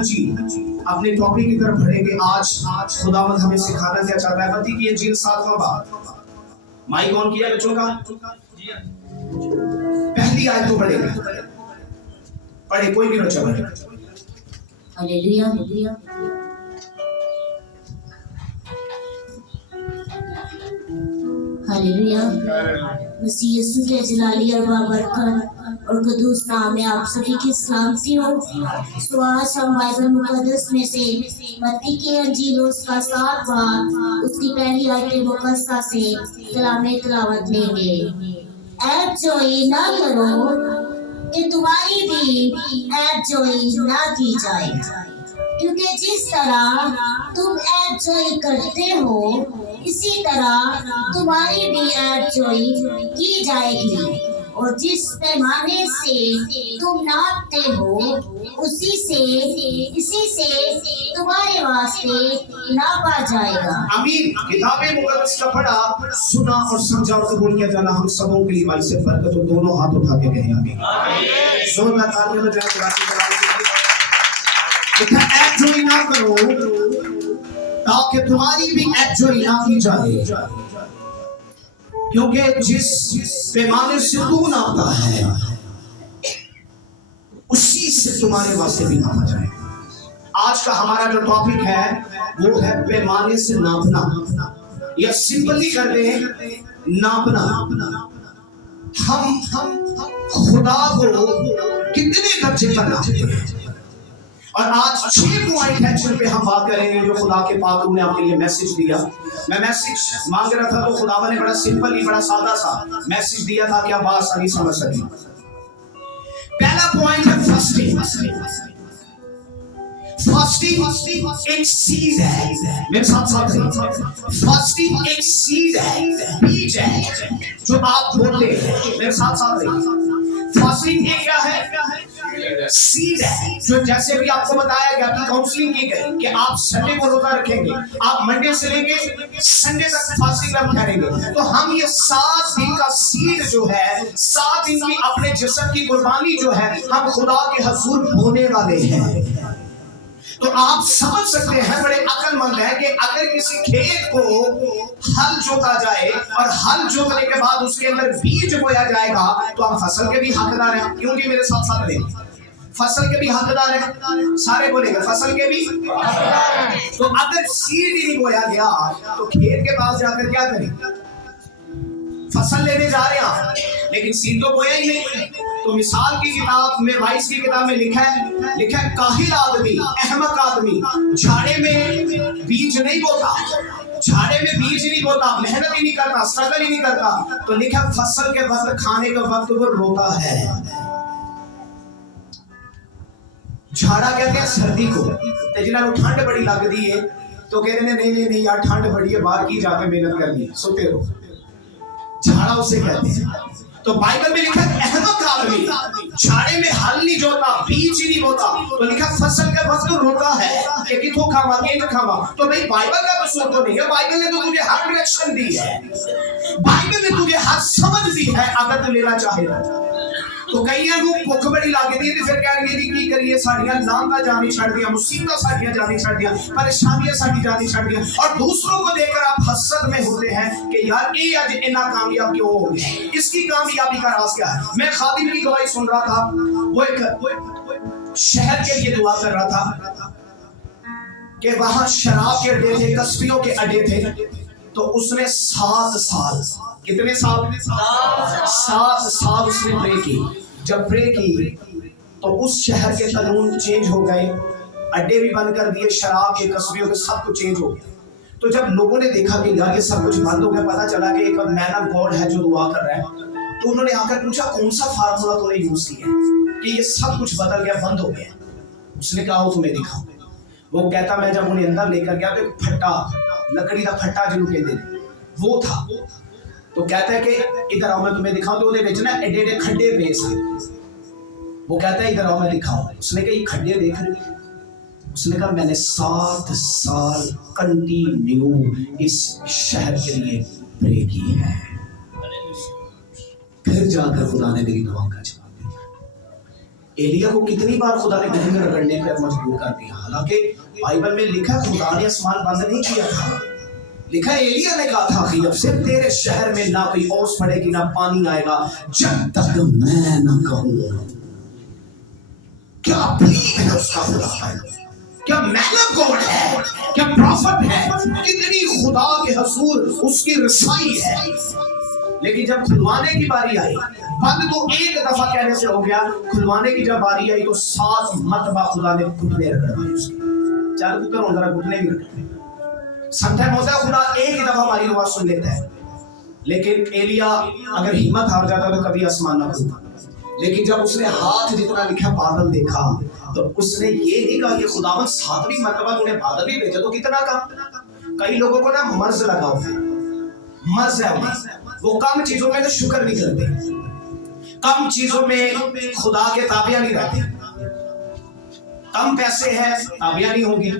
जी अपने टॉपिक की तरफ बढ़ेंगे। आज खुदावंद हमें सिखाना क्या चाहता है। मत्ती की इंजील 7वां बाब। माइक ऑन किया बच्चों का। पहली आयत को पढ़ेंगे। पढ़े कोई भी बच्चा पढ़े। Hallelujah hallelujah. हालेलुया। मसीह यीशु के जलाली और बाबरकत और कदूस नाम में आप सभी की सलामती हो। तो आज हम बाइबल मुकद्दस में से मत्ती की इंजील उसका 7 बाब उसकी पहली आयत मुकद्दसा से कलामे तिलावत लेंगे। ऐब जोई ना करो कि तुम्हारी भी ऐब जोई ना की जाए, क्योंकि जिस तरह तुम ऐब जोई करते हो इसी तरह तुम्हारी भी ऐब जोई की जाएगी, और जिस पैमाने से तुम नापते हो इसी से तुम्हारे वास्ते नापा जाएगा। आमीन। किताबे मुकद्दस का पढ़ा, सुना और समझा और कबूल किया जाना हम सबों के लिए भाई से बरकत हो। दोनों हाथ उठा के कहें आमीन। जोरदार तालियां बजाएं। ऐब जोई ना करो ताकि तुम्हारी भी ऐब जोई ना की जाए, क्योंकि जिस पैमाने से तू नापता है उसी से तुम्हारे वास्ते भी नापा जाएगा। आज का हमारा जो टॉपिक है वो है पैमाने से नापना, या सिंपली कर दे नापना। हम खुदा को कितने दर्जे पर नापते हैं। और आज 6 पॉइंट है जिन पे हम बात करेंगे जो खुदा के पाक ने आपके लिए मैसेज दिया। मैं मैसेज मांग रहा था तो खुदा ने बड़ा सिंपल ही बड़ा सादा सा मैसेज दिया था कि आप बात सही समझ सकें। पहला पॉइंट है फास्टिंग। फास्टिंग एक सीड है। मेरे साथ साथ रहिए। फास्टिंग एक सीड है, बीज है जो आप बोलते हैं। मेरे साथ साथ रहिए। फास्टिंग एक क्या है? सीड है जो जैसे भी आपको बताया गया कि काउंसलिंग की गई कि आप संडे को रोजा रखेंगे, आप मंडे से लेके संडे तक फास्टिंग में ठहरेंगे। तो हम ये 7 दिन का सीड जो है, 7 दिन की अपने जिस्म की कुर्बानी जो है, हम खुदा के हुजूर बोने वाले हैं। तो आप समझ सकते हैं, बड़े अक्लमंद है कि अगर किसी खेत को हल जोता जाए और हल जोतने के बाद उसके अंदर बीज बोया जाएगा तो हम फसल के भी हकदार हैं। क्योंकि मेरे साथ साथ रहेंगे, फसल के भी हकदार हैं। सारे बोलेंगे फसल के भी। तो अगर सीड ही नहीं बोया गया तो खेत के पास जाकर क्या करें? फसल लेने जा रहे हैं लेकिन सीड तो बोया ही नहीं। तो मिसाल की किताब में 22 की किताब में लिखा है काहिल आदमी, अहमक आदमी झाड़े में बीज नहीं बोता, झाड़े में बीज नहीं बोता, मेहनत ही नहीं करता, स्ट्रगल ही नहीं करता। तो लिखा फसल के वक्त, खाने के वक्त वो रोता है। झाड़ा कहते हैं सर्दी को, ते जिन्होंने ठंड बड़ी लगती है तो कहते हैं नहीं यार ठंड बड़ी है, बाहर की जाके मेहनत करनी, सोते रहो। झाड़ा उसे कहते हैं। तो बाइबल में लिखा है अहमक आदमी झाड़े में हल नहीं जोता, बीज ही नहीं बोता। तो लिखा फसल के वक्त रोता है कि किथों खावा केंद्र खावा। तो भाई बाइबल का कसूर तो नहीं है, बाइबल ने तो तुझे हर डायरेक्शन दी है, बाइबल ने तुझे हर समझ दी है अगर तू लेना चाहे। तो कई भुख बड़ी लगती है, फिर कह रही की करिए, साड़ियां लांगा जानी छड़ दिया, मुसीबत साड़ियां जानी छड़ दिया, परेशानियां साड़ी जानी छड़ दिया। और दूसरों को देखकर आप हसद में होते हैं कि यार ये आज इतना कामयाब क्यों हो गया, इसकी कामयाबी का राज क्या है। मैं खादिम की गवाही सुन रहा था, वो एक शहर के लिए दुआ कर रहा था कि वहां शराब के अड्डे थे, कस्बियों के अड्डे थे। तो उसने 7 साल, कितने साल? 7 साल उसने प्रे की। जब प्रे की तो उस शहर के कानून चेंज हो गए, अड्डे भी बंद कर दिए, शराब के, कस्बियों के, सब कुछ चेंज हो गया। तो जब लोगों ने देखा कि यार ये सब कुछ बंद हो गया, पता चला कि एक मैन ऑफ गॉड है जो दुआ कर रहा है। तो उन्होंने आकर पूछा कौन सा फार्मूला तूने यूज किया कि ये सब कुछ बदल गया, बंद हो गया। उसने कहा तुम्हें दिखाओ। वो कहता मैं जब उन्हें अंदर लेकर गया तो एक फट्टा, लकड़ी का फट्टा जिन्हों कहते वो था। तो कहता है कि इधर आओ मैं तुम्हें दिखाऊं। तो ना एडे एडे खड्डे पे थे। वो कहता है इधर आओ मैं दिखाऊं। उसने कहा ये खड्डे देख रहे? उसने कहा मैंने 7 साल कंटिन्यू इस शहर के लिए प्रे की है। फिर जाकर खुदा ने मेरी दुआ का जवाब दिया। एलिया को कितनी बार खुदा ने घुटने रगड़ने पर मजबूर कर दिया। हालांकि बाइबल में लिखा खुदा ने आसमान बंद नहीं किया था। लिखा एलिया ने कहा था कि अब से तेरे शहर में ना कोई ओस पड़ेगी ना पानी आएगा जब तक मैं ना कहूं। क्या प्लीज है उसका खुदा है, क्या मैन ऑफ गॉड है, क्या प्रॉफिट है, कितनी खुदा के हजूर उसकी रसाई है। लेकिन जब खुलवाने की बारी आई, बंद तो एक दफा कहने से हो गया, खुलवाने की जब बारी आई तो 7 मरतबा खुदा ने घुटने रगड़वाए उसके। चार पुत्र हो जरा घुटने भी रगड़े। समटाइम होता है खुदा एक ही दफा हमारी आवाज सुन लेता है, लेकिन एलिया अगर हिम्मत हार जाता तो कभी आसमान ना खुलता। लेकिन जब उसने हाथ जितना लिखा बादल देखा तो उसने ये नहीं कहा कि खुदावन 7वीं मरतबा तूने बादल ही भेजा तो कितना कम। कई लोगों को ना मर्ज लगा हुआ है, मर्ज है वो कम चीजों में तो शुक्र नहीं करते, कम चीजों में खुदा के ताबिया नहीं रहते। कम पैसे है ताबिया नहीं होंगे,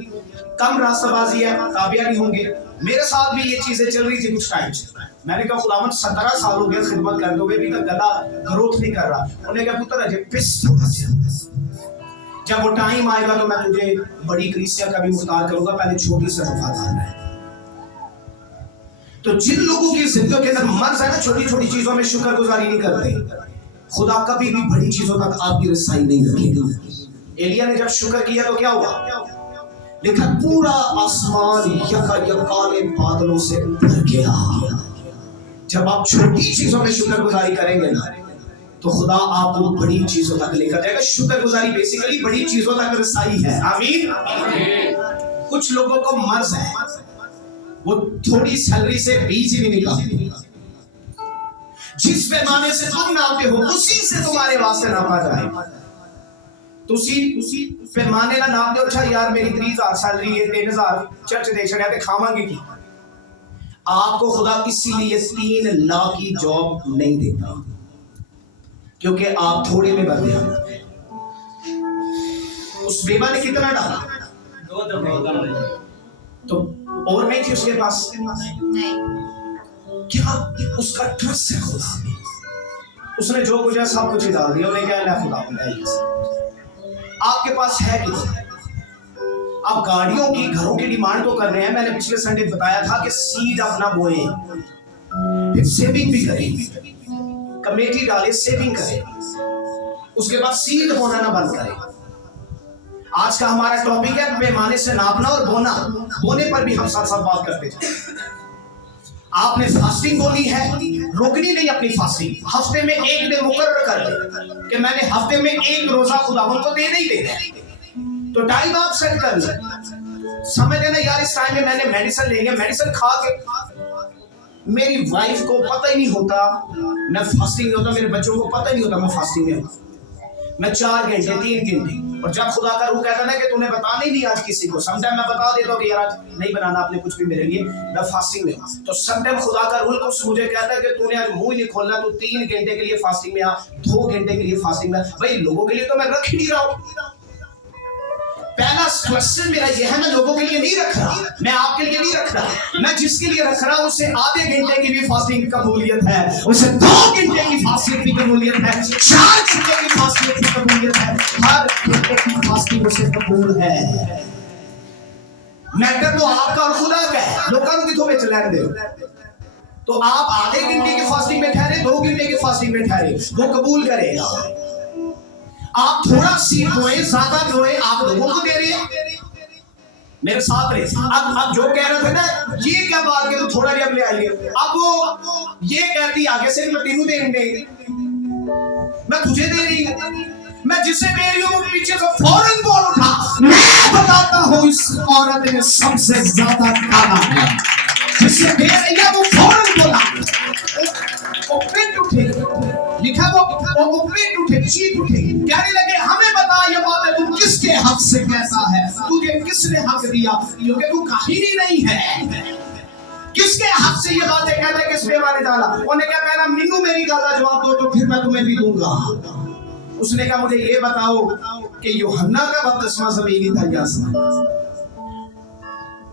कम रास्ताबाजी है ताबिया नहीं होंगे। मेरे साथ भी ये चीजें चल रही थी कुछ टाइम से। मैंने कहा खुदावन 17 साल हो गए खिदमत करते हुए भी तक गला ग्रोथ नहीं कर रहा। उन्होंने कहा पुत्र अजय पिस थोड़ा सा, जब वो टाइम आएगा तो मैं तुझे बड़ी कलीसिया का भी मुख्तार करूंगा, पहले छोटी से वफादार है। तो जिन लोगों की जिंदगी के अंदर मर्ज है ना, छोटी छोटी चीजों में शुक्रगुजारी नहीं करते, खुदा कभी भी बड़ी चीजों तक आपकी रसाई नहीं रखेगी। एलिया ने जब शुक्र किया तो क्या हुआ? लिखा पूरा आसमान यकाले बादलों से भर गया। जब आप छोटी चीजों में शुक्रगुजारी करेंगे ना तो खुदा आपको बड़ी चीजों तक लेकर जाएगा। शुक्रगुजारी बेसिकली बड़ी चीजों तक रसाई है। आमीन। कुछ लोगों को मर्ज है, वो थोड़ी सैलरी से बीज ही नहीं निकालते। जिस पैमाने से तुम नापते हो उसी से तुम्हारे वास्ते नापा जाए। तुसी पैमाने ना नाप दो, अच्छा यार मेरी 30,000 सैलरी है, 3,000 चर्च दे छड़िया ते खावांगे की। आपको खुदा इसीलिए 3 लाख की जॉब नहीं देता क्योंकि आप थोड़े में बदले हैं। उस बेवा ने कितना डाला? 2 तो और नहीं थी उसके पास। क्या उसका ट्रस्ट है खुदा में? उसने जो कुछ है सब कुछ डाल दिया। उन्हें क्या है खुदा में आपके पास है कितना? आप गाड़ियों की घरों की डिमांड तो कर रहे हैं। मैंने पिछले संडे बताया था कि सीड अपना बोए, फिर सेविंग भी करें, कमेटी डाले, सेविंग करें, उसके बाद सीड बोना ना बंद करें। आज का हमारा टॉपिक है पैमाने से नापना और बोना। बोने पर भी हम साथ साथ बात करते जाए। आपने फास्टिंग बोनी है, रोकनी नहीं अपनी फास्टिंग। हफ्ते में 1 दिन मुकर्रर कर दे कि मैंने हफ्ते में 1 रोजा खुदावन को देना ही देना है। तो टाइम आप सेट कर ले, समझ लेना यार इस टाइम में मैंने मेडिसिन लेनी है। मेडिसिन खा के मेरी वाइफ को पता ही नहीं होता मैं फास्टिंग में होता, मेरे बच्चों को पता ही नहीं होता मैं फास्टिंग में हूँ। मैं 4 घंटे 3 घंटे, और जब खुदा का रूह कहता ना कि तूने बताना ही नहीं आज किसी को, समटाइम मैं बता देता हूँ कि यार आज नहीं बनाना आपने कुछ भी मेरे लिए, मैं फास्टिंग में हूँ। तो समटाइम खुदा का रूह तो मुझे कहता है कि तूने आज मुंह ही नहीं खोलना, तू 3 घंटे के लिए फास्टिंग में आ, 2 घंटे के लिए फास्टिंग में। भाई लोगों के लिए तो मैं रख ही नहीं रहा हूँ। पहला क्वेश्चन मेरा यह है, मैं लोगों के लिए नहीं रख रहा, मैं आपके लिए नहीं रख रहा। मैं जिसके लिए रख रहा हूं उसे आधे घंटे की भी फास्टिंग की कबूलियत है, उसे 2 घंटे की फास्टिंग की कबूलियत है, 4 घंटे की फास्टिंग की कबूलियत है, हर घंटे की फास्टिंग उसे कबूल है। मैटर तो आपका और खुदा का है, लोगों को किथों में चलाने दे। तो आप आधे घंटे की फास्टिंग में ठहरे, 2 घंटे की फास्टिंग में ठहरे, वो कबूल करेगा। आप थोड़ा सी बोए, ज्यादा बोए, आप लोगों को दे रहे हैं, मेरे साथ रहे। अब जो कह रहे थे ना ये क्या बात के तो थोड़ा जब ले आइए, अब वो ये कहती आगे से मैं तेनू दे देंगे, मैं तुझे दे रही हूँ, मैं जिसे दे रही हूँ पीछे से फौरन बोल उठा, मैं बताता हूँ इस औरत ने सबसे ज्यादा खाना है। जिसे दे रही है वो फौरन बोला, वो पेट उठे, लिखा वो पेट उठे, चीख उठे, कहने लगे हमें बता ये बात तू किसके हक से कहता है, तुझे किसने हक दिया, क्योंकि तू काहिनी नहीं है। किसके हक से ये बातें कहता है, किस बेवा ने डाला? उन्हें क्या कहना, मिन्नू मेरी गाल का जवाब दो तो फिर मैं तुम्हें भी दूंगा। उसने कहा मुझे ये बताओ कि यूहन्ना का बपतिस्मा जमीनी था या आसमानी?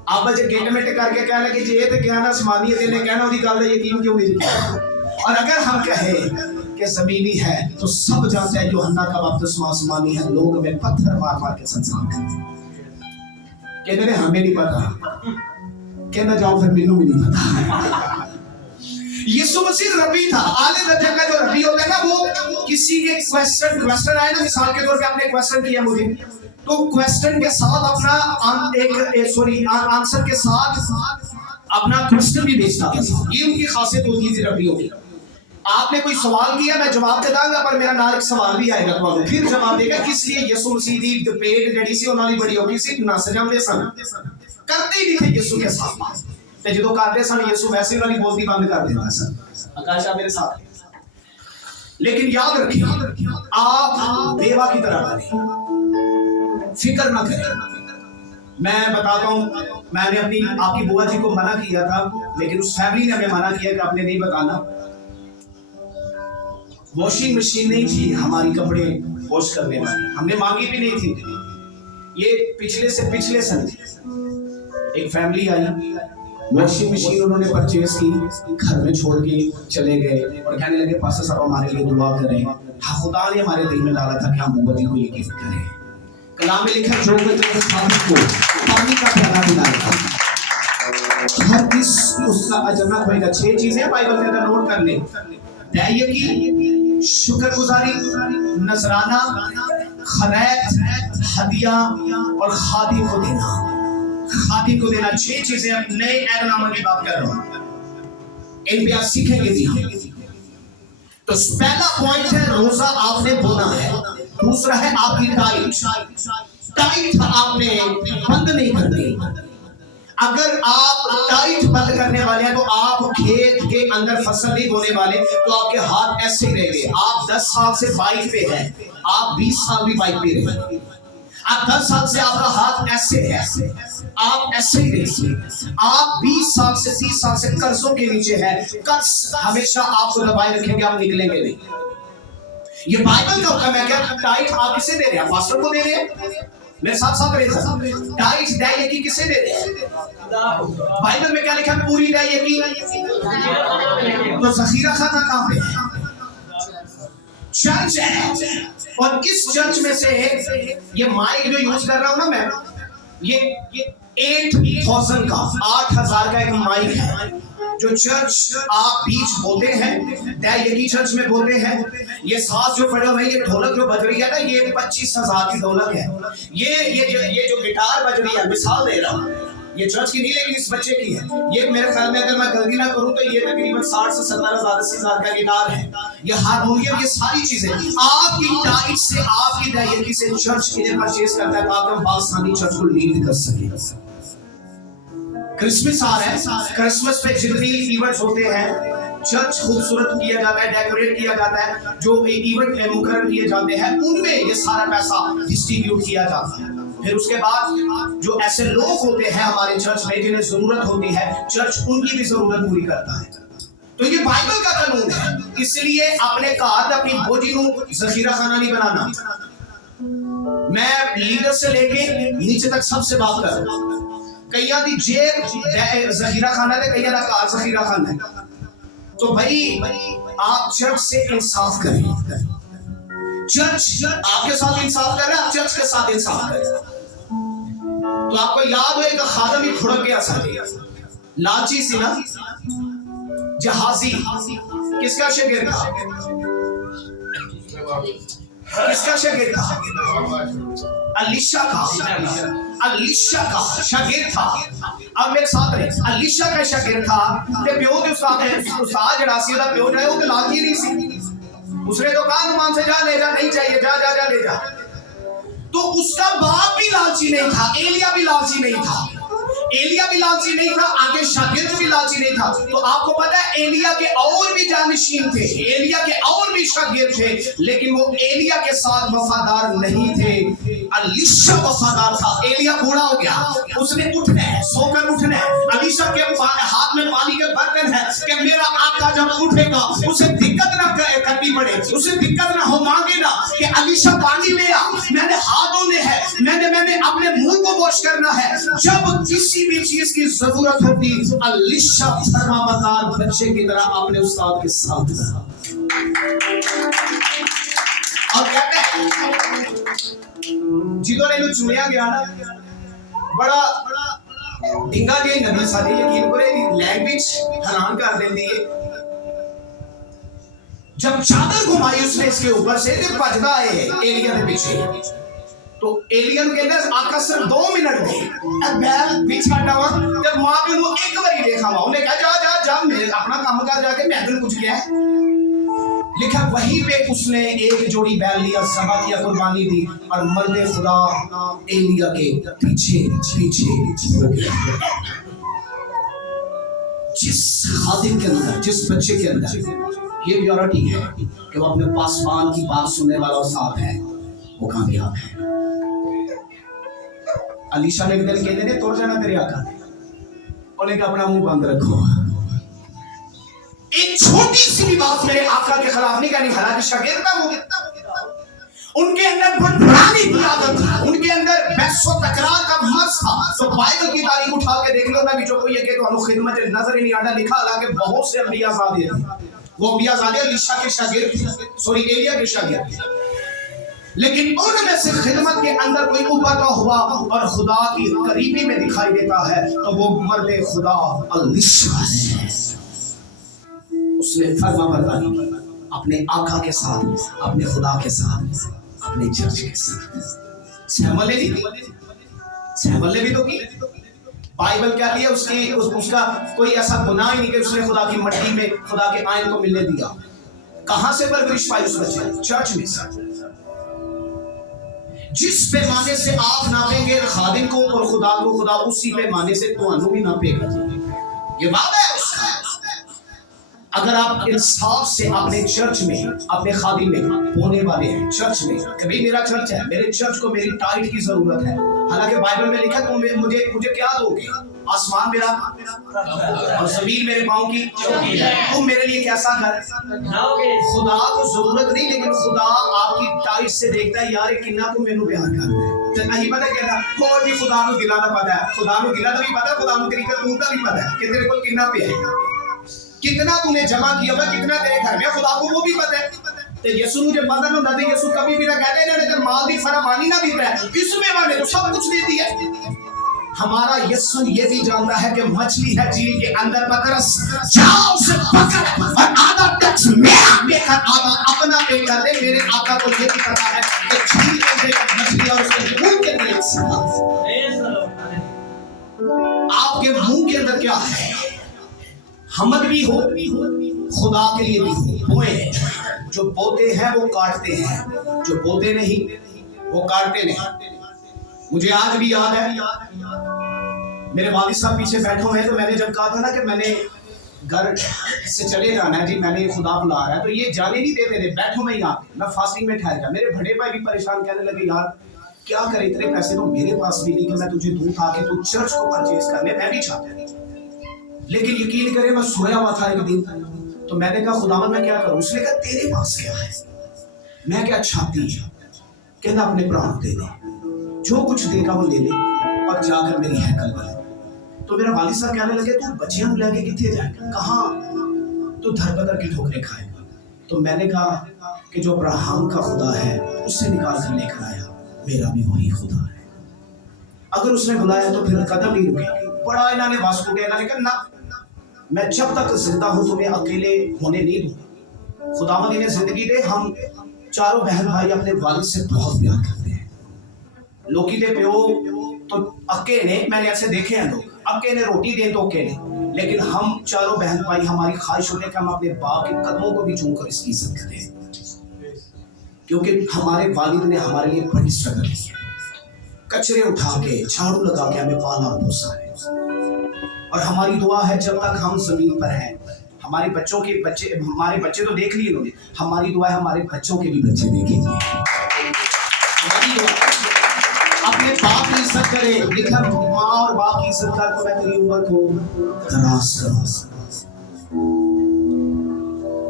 आप बजे गेट में टिका के कहना कि ये तो कहना आसमानी है, कहना उसकी गल का यकीन क्यों नहीं किया? और अगर हम कहें कि जमीनी है तो सब जानते हैं यूहन्ना का बपतिस्मा आसमानी है। लोग हमें पत्थर मार मार के संसार कहते हमें नहीं पता, कहना जाओ फिर मैनू भी नहीं पता। यीशु मसीह रबी था, आले दर्जे का जो रबी होता है ना, वो किसी के क्वेश्चन आए ना, मिसाल के तौर पे आपने क्वेश्चन किया मुझे, तो क्वेश्चन के साथ अपना आंसर के साथ अपना क्वेश्चन भी भेजता था। ये उनकी खासियत होती थी रबियों की। आपने कोई सवाल किया, मैं जवाब दे दांगा, पर मेरा नाल एक सवाल भी आएगा तो फिर जवाब देगा। किस लिए यीशु मसीह दी डिबेट जड़ी सी उन्होंने बड़ी होगी सी ना सजाਉਂਦੇ सन, करते ही नहीं थे यीशु के साथ। ते जो करते सन यीशु वैसे ही उन्होंने बोलती बंद कर देता सन। आकाशा मेरे साथ। लेकिन याद रखिए, आप देवा की तरह बने, फिक्र ना करें। मैं बताता हूँ, मैंने अपनी आपकी बुआ जी को मना किया था, लेकिन उस फैमिली ने हमें मना किया कि आपने नहीं बताना। वॉशिंग मशीन नहीं थी हमारी कपड़े वॉश करने वाली, हमने मांगी भी नहीं थी। ये पिछले से पिछले सन थी। एक फैमिली आई, वॉशिंग मशीन उन्होंने परचेज की, घर में छोड़ के चले गए और कहने लगे पास्टर साहब हमारे लिए दुआ करें। हाँ, खुदा ने हमारे दिल में डाला था कि हम बुआ जी को ये गिफ्ट करें। कलाम में लिखा जो को पानी का प्याला दिलाएगा, हर किस उसका अजर न होएगा। 6 चीजें बाइबल में अगर नोट कर ले, दयाकी, शुक्रगुजारी, नजराना, खैरात, हदिया और खादिम को देना। खादिम को देना 6 चीजें। अब नए ऐलानामा की बात कर रहा हूं, इन पे आप सीखेंगे भी हम। तो पहला पॉइंट है रोजा आपने बोना है। दूसरा है आपकी टाइट आपने बंद नहीं करनी। अगर आप टाइट बंद करने वाले हैं तो आप खेत के अंदर फसल नहीं बोने वाले, तो आपके हाथ ऐसे ही रहेंगे। आप 10 साल से बाइक पे हैं, आप 20 साल भी बाइक पे रहेंगे। आप 10 साल से आपका हाथ ऐसे है, आप ऐसे ही रहेंगे। आप 20 साल से 30 साल से कर्जों के नीचे है, कर्ज हमेशा आपको दबाए रखेंगे, आप निकलेंगे नहीं। ये बाइबल का हुक्म है। क्या टाइट आप किसे दे रहे हैं? पास्टर को दे रहे हैं? मेरे साथ साथ रहे। टाइट दया की किसे दे रहे हैं? बाइबल में क्या लिखा है? पूरी दया की। तो जखीरा खाना कहां पे है? चर्च है। और इस चर्च में से ये माइक जो यूज कर रहा हूं ना मैं, ये 8000 का 8000 का एक माइक है जो चर्च आप बीच बोलते हैं, दयाकी चर्च में बोलते हैं। ये साथ जो पड़े हुए, ये ढोलक जो बज रही है ना, ये 25,000 की ढोलक है। ये जो गिटार बज रही है, मिसाल दे रहा हूँ, ये चर्च की नहीं लेकिन इस बच्चे की है। ये मेरे ख्याल में अगर मैं गलती ना करूं तो ये तकरीबन 60 से 70,000 80,000 का गिटार है। ये हारमोनियम, ये सारी चीजें आपकी टाइट से, आपकी दयाकी से चर्च के लिए परचेज करता है ताकि हम बासानी चर्च को लीड कर सके। क्रिसमस आ रहा है, क्रिसमस पे जितनी इवेंट्स होते हैं, चर्च खूबसूरत किया जाता है, डेकोरेट किया जाता है, जो इवेंट मुकर्रर किए जाते हैं उनमें ये सारा पैसा डिस्ट्रीब्यूट किया जाता है। फिर उसके बाद जो ऐसे लोग होते हैं हमारे चर्च में जिन्हें जरूरत होती है, चर्च उनकी भी जरूरत पूरी करता है। तो ये बाइबल का कानून है। इसलिए अपने घर अपनी बोझी को जखीरा खाना नहीं बनाना। मैं लीडर से लेके नीचे तक सबसे बात कर रहा हूं। कईया दी जेब जखीरा खाना है, कईया दा कार जखीरा खाना है। तो भाई आप चर्च से इंसाफ करें। चर्च आपके साथ इंसाफ कर रहा है, आप चर्च के साथ इंसाफ करें। तो आपको याद होगा खादम ही खुड़क गया साथी, लालची सी ना, जहाजी किसका शागिर्द था? किसका शागिर्द था? अलीशा का शागिर्द था। अब मेरे साथ रहे, अलीशा का शागिर्द था ते प्यो दे उस्ताद जड़ा सी ओदा प्यो जाए, वो तो लालची नहीं सी। उसने तो कहा नुमान से जा ले जा, नहीं चाहिए, जा जा जा ले जा। तो उसका बाप भी लालची नहीं था, एलिया भी लालची नहीं था। एलिया भी लालची नहीं था, आगे शागिर्द भी लालची नहीं था। तो आपको पता है एलिया के और भी जानशीन थे, एलिया के और भी शागिर्द थे, लेकिन वो एलिया के साथ वफादार नहीं थे। अलीशा वफादार था। एलिया बूढ़ा हो गया, उसने उठना है, सोकर उठना है। अलीशा के हाथ में पानी के बर्तन है कि मेरा आका जब उठेगा उसे दिक्कत ना करनी पड़े, उसे दिक्कत ना हो, मांगे ना कि अलीशा पानी ले आ, मैंने हाथ धोने है, मैंने अपने मुंह को वॉश करना है। जब किसी भी चीज की जरूरत होती अलीशा फरमाबरदार बच्चे की तरह अपने उस्ताद के साथ रहा। और कहते हैं जिदों ने चुनिया गया ना, बड़ा ढिंगा जी नबी सादी यकीन करो लैंग्वेज हैरान कर देती है। जब चादर घुमाई उसने इसके ऊपर से तो भजदा है एलिया के पीछे, तो एलिया ने कहता आका सिर्फ 2 मिनट दे, बैल पीछे हटावा जब मां पे वो एक बारी देखा हुआ, उन्हें कहा जा जा जा मेरे अपना काम कर जाके, मैं तो कुछ किया है। लिखा वहीं पे उसने एक जोड़ी बैल लिया, ज़बह किया, कुर्बानी दी और मर्दे खुदा एलिया के पीछे पीछे हो गया। जिस खादिम के अंदर, जिस बच्चे के अंदर ये प्योरिटी है कि वो अपने पासवान की बात सुनने वाला साथ है, वो कामयाब है। अलीशा ने एक दिन कहते थे तोड़ जाना तेरे आका, उन्हें कहा अपना मुंह बंद रखो। एक छोटी सी भी बात मेरे आका के खिलाफ नहीं कहनी, हालांकि शागिर्द था वो, उनके अंदर भड़बड़ाने की आदत थी, उनके अंदर बहस व तकरार का मर्ज था। तो बाइबल की तारीख उठा के देख लो ना भी जो कोई ये कि तो खिदमत नजर ही नहीं आता लिखा, हालांकि बहुत से अंबिया ज़ादे थे, वो अंबिया ज़ादे अलीशा के शागिर्द थे, सॉरी एलिया के शागिर्द थे, लेकिन उनमें से खिदमत के अंदर कोई उभरता हुआ और खुदा की करीबी में दिखाई देता है तो वो मर्द खुदा अलीशा है। उसने फरमाबरदारी की अपने आका के साथ, अपने खुदा के साथ, अपने चर्च के साथ। सहमल ने भी तो की। बाइबल क्या लिया उसकी उसका कोई ऐसा गुनाह ही नहीं कि उसने खुदा की मट्टी में खुदा के आयन को मिलने दिया। कहां से परवरिश पाई उस बच्चे? चर्च में से। जिस पैमाने से आप नापेंगे खादिम को और खुदा को, खुदा उसी पैमाने से तो भी नापेगा। ये वादा है उसका। अगर आप इंसाफ से अपने चर्च में, अपने खादिम में होने वाले हैं, चर्च में कभी मेरा चर्च है, मेरे चर्च को मेरी टाइट की जरूरत है, हालांकि बाइबल में लिखा तुम मुझे क्या दोगे? आसमान मेरा और जमीन मेरे पांव की चौकी है, तुम मेरे लिए कैसा घर? खुदा को जरूरत नहीं, लेकिन खुदा आपकी टाइट से देखता है यार किन्ना को मेनू प्यार करता है। तो नहीं पता कहना हो जी खुदा को गिला ना पता है, खुदा को गिला भी पता है, खुदा को तरीका तू का भी पता है कि तेरे को कितना प्यार है, कितना तूने जमा किया हुआ, कितना तेरे घर में, खुदा को वो भी पता है। तो यीशु ने जब मदन होता था, यीशु कभी भी ना कहते ना जब माल दी फरामानी ना दी है, इसमें वाले तो सब कुछ दे दिया। हमारा यीशु ये भी जानता है कि मछली है झील के अंदर, पतरस जाओ से पकड़ और आधा टच मेरा देकर आधा अपना पे कर दे। मेरे आका को ये भी पता है कि झील के अंदर मछली और उसके मुंह के अंदर आपके मुंह के अंदर क्या है? हमद भी हो, खुदा के लिए भी हो। बोए जो बोते हैं वो काटते हैं, जो बोते नहीं वो काटते नहीं। मुझे आज भी याद है मेरे वालिद साहब पीछे बैठे हुए हैं, तो मैंने जब कहा था ना कि मैंने घर से चले जाना है जी, मैंने खुदा बुला रहा है, तो ये जाने नहीं देते थे, बैठो मैं यहाँ पे, मैं फास्टिंग में ठहर गया। मेरे बड़े भाई भी परेशान, कहने लगे यार क्या करे, इतने पैसे तो मेरे पास भी नहीं कि मैं तुझे दूं ताकि तू चर्च को परचेज कर ले, मैं भी चाहता नहीं। लेकिन यकीन करे मैं सोया हुआ था एक दिन, तो मैंने कहा खुदा मैं क्या करूं? उसने कहा तेरे पास क्या है? मैं क्या छाती है? कहना अपने प्राण दे दे, जो कुछ देगा वो ले ले और जाकर मेरी हैकल बना। तो मेरा वालिद साहब कहने लगे तू बच्चियां लेके कितने जाएगा? कहाँ? तो धरपदर की ठोकरें खाएगा। तो मैंने कहा कि जो अब्राहम का खुदा है उससे निकाल कर लेकर आया, मेरा भी वही खुदा है। अगर उसने बुलाया तो फिर कदम नहीं रुकेगी। बड़ा इन्होंने वास्को के इन्होंने कहा ना, मैं जब तक जिंदा हूं तुम्हें अकेले होने नहीं दूंगा। खुदावंद इन्हें जिंदगी दे। हम चारों बहन भाई अपने वालिद से बहुत प्यार करते हैं। लोकी दे प्यो तो अक्के ने, मैंने ऐसे देखे हैं लोग, अक्के ने रोटी दे तो अक्के ने, लेकिन हम चारों बहन भाई हमारी ख्वाहिश होती है कि हम अपने बाप के कदमों को भी चूमकर इसकी इज्जत करें, क्योंकि हमारे वालिद ने हमारे लिए बड़ी स्ट्रगल की है। कचरे उठा के, झाड़ू लगा के हमें पाला पोसा है। और हमारी दुआ है जब तक हम जमीन पर हैं, हमारे बच्चों के बच्चे, हमारे बच्चे तो देख लिए इन्होंने, हमारी दुआ है हमारे बच्चों के भी बच्चे देखेंगे। हमारी दुआ अपने बाप की इज्जत करे। लिखा माँ और बाप की इज्जत कर तो मैं तेरी उम्र को दराज करूंगा।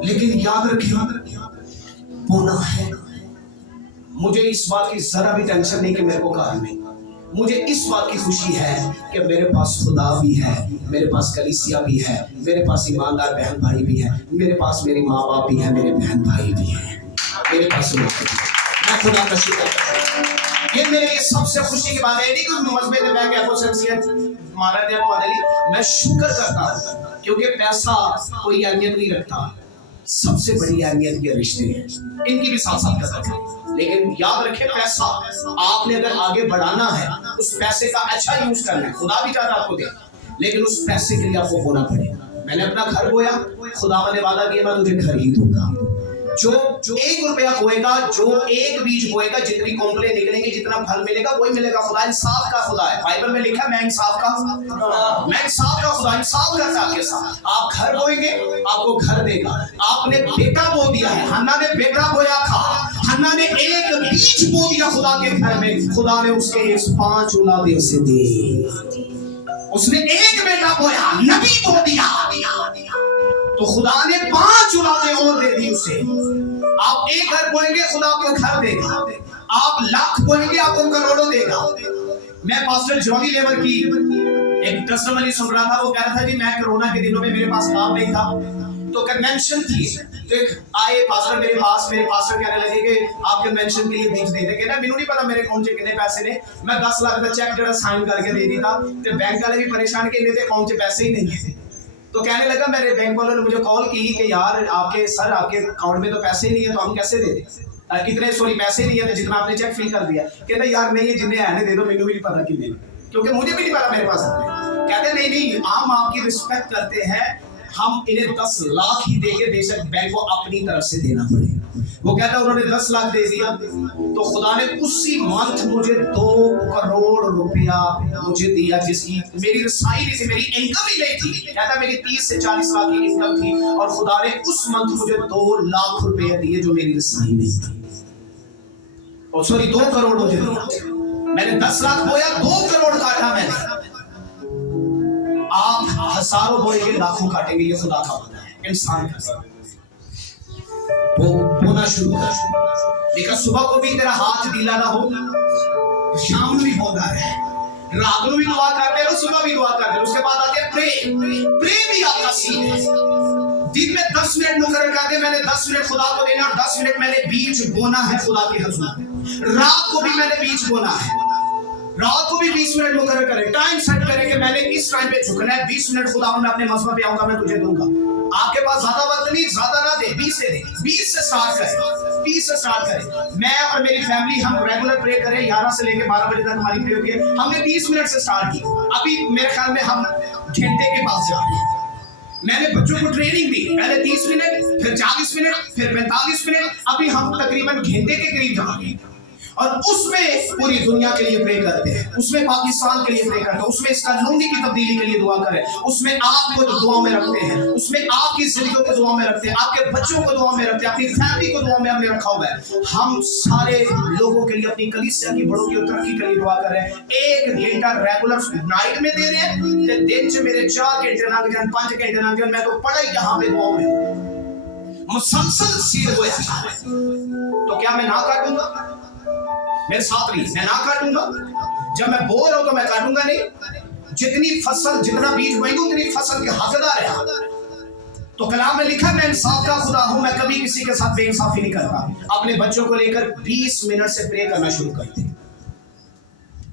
लेकिन याद रखिए बोना है। मुझे इस बात की जरा भी टेंशन नहीं कि मेरे को घर नहीं, मुझे इस बात की खुशी है कि मेरे पास खुदा भी है, मेरे पास कलीसिया भी है, मेरे पास ईमानदार बहन भाई भी है, मेरे पास मेरे माँ बाप भी है, मेरे बहन भाई भी है, मेरे पास मैं खुदा का शुक्र करता हूं। ये मेरे लिए सबसे खुशी की बात है। नहीं कोई मजबूत है, मैं क्या हो शख्सियत मारा दिया तुम्हारे लिए, मैं शुक्र करता हूँ क्योंकि पैसा कोई अहमियत नहीं रखता। सबसे बड़ी अहमियत ये रिश्ते हैं, इनकी भी साथ साथ कदर करें। लेकिन याद रखें, पैसा आपने अगर आगे बढ़ाना है, उस पैसे का अच्छा यूज करना है। खुदा भी चाहता आपको दे, लेकिन उस पैसे के लिए आपको बोना पड़ेगा। मैंने अपना घर बोया, खुदा ने वादा किया मैं तुझे घर ही दूंगा। जो 1 रुपया बोएगा, जो 1 बीज बोएगा, जितनी कोंपले निकलेंगी, जितना फल मिलेगा वही मिलेगा। खुदा इंसाफ का खुदा है। बाइबल में लिखा मैं इंसाफ का खुदा, इंसाफ करता है आपके साथ। आप घर बोएंगे, आपको घर देगा। आपने बेटा बो दिया है, हन्ना ने बेटा बोया था, हन्ना ने 1 बीज बो दिया खुदा के घर में, खुदा ने उसके 5 औलादें उसे दी। उसने 1 बेटा बोया, नबी बो दिया, तो खुदा ने 5 औलादें और दे दी उसे। आप 1 घर बोएंगे, खुदा आपको घर देगा। आप लाख बोएंगे, आपको करोड़ों देगा। मैं पास्टर जॉनी लेवर की एक टेस्टिमनी सुन रहा था। वो कह रहा था जी मैं कोरोना के दिनों में मेरे पास काम नहीं था, तो कन्वेंशन थी, तो एक आए पास्टर मेरे पास्टर कहने लगे कि आप कन्वेंशन के लिए बीज दे देंगे ना। मैंने नहीं पता मेरे अकाउंट से कितने पैसे ने, मैं 10 लाख का चेक जो साइन करके दे दिया, तो बैंक वाले भी परेशान के इन्हें अकाउंट से पैसे ही नहीं है। तो कहने लगा, मेरे बैंक वालों ने मुझे कॉल की कि यार आपके अकाउंट में तो पैसे नहीं है, तो हम कैसे दे दें, कितने पैसे नहीं है, तो जितना आपने चेक फिल कर दिया। कहते यार नहीं, जिन्हें है दे दो, मैंने भी नहीं पता कितने, क्योंकि मुझे भी नहीं पता मेरे पास। कहते नहीं हम आपकी रिस्पेक्ट करते हैं, हम इन्हें 10 लाख ही देंगे, बेशक बैंक को अपनी तरफ से देना पड़ेगा। वो कहता उन्होंने 10 लाख दे दिया, तो खुदा ने उसी मंथ मुझे 2 करोड़ रुपया मुझे दिया, जिसकी मेरी रसाई नहीं थी, मेरी इनकम ही नहीं थी। कहता मेरी 30 से 40 लाख की इनकम थी, और खुदा ने उस मंथ मुझे 2 लाख रुपया दिए, जो मेरी रसाई नहीं थी। और सॉरी 2 करोड़ मुझे दिया। मैंने 10 लाख बोया, 2 करोड़ काटा मैंने। आप हजारों बोएंगे, लाखों काटेंगे, ये खुदा का वादा है। इंसान का बोना शुरू कर, लेकिन सुबह को भी तेरा हाथ ढीला ना हो, शाम में भी बोलना रहे, रात में भी दुआ करते रहो, सुबह भी दुआ करते रहो। उसके बाद आते प्रे भी आपका सीन है। दिन में 10 मिनट मुकर्रर करके मैंने 10 मिनट खुदा को देना, और 10 मिनट मैंने बीज बोना है खुदा के हुजूर। रात को भी मैंने बीज बोना है, रात को भी 20 मिनट मुकर्रर करें, टाइम सेट करें कि मैंने इस टाइम पे झुकना है। 20 मिनट खुदा मैं अपने मसबा पे आऊंगा, मैं तुझे दूंगा। आपके पास ज्यादा वक्त नहीं, ज्यादा ना दे, 20 से दे, 20 से स्टार्ट करें, 20 से स्टार्ट करें। मैं और मेरी फैमिली हम रेगुलर प्रे करें, 11 से लेकर 12 बजे तक हमारी प्रे होती है। हमने 30 मिनट से स्टार्ट की, अभी मेरे ख्याल में हम घंटे के पास जा रहे हैं। मैंने बच्चों को ट्रेनिंग दी, पहले 30 मिनट, फिर 40 मिनट, फिर 45 मिनट, अभी हम तकरीबन घंटे के करीब जा रहे हैं। और उसमें पूरी दुनिया के लिए प्रे करते हैं, उसमें पाकिस्तान के लिए प्रे करते हैं, उसमें इस कानूनी की तब्दीली के लिए दुआ करें, उसमें आपको तो दुआ में रखते हैं, उसमें आपकी जिंदगी को दुआ में रखते हैं, आपके बच्चों को दुआ में रखते हैं, अपनी फैमिली को दुआ में हमने रखा हुआ है। हम सारे लोगों के लिए, अपनी कलीसिया की बढ़ोतरी और तरक्की के लिए दुआ कर रहे हैं। 1 घंटा रेगुलर नाइट में दे रहे हैं, दिन से मेरे 4 घंटे लग जाए, 5 घंटे लग जाए, मैं तो पड़ा ही यहाँ पे दुआ में मुसलसल सीध हुए। तो क्या मैं ना काटूंगा? मेरे साथ रही, मैं ना काटूंगा। जब मैं बोल रहा हूं तो मैं काटूंगा नहीं। जितनी फसल, जितना बीज बोएंगे, उतनी फसल के हकदार है। तो कलाम में लिखा मैं इंसाफ का खुदा हूं, मैं कभी किसी के साथ बेइंसाफी नहीं करता। अपने बच्चों को लेकर 20 मिनट से प्रे करना शुरू कर दे।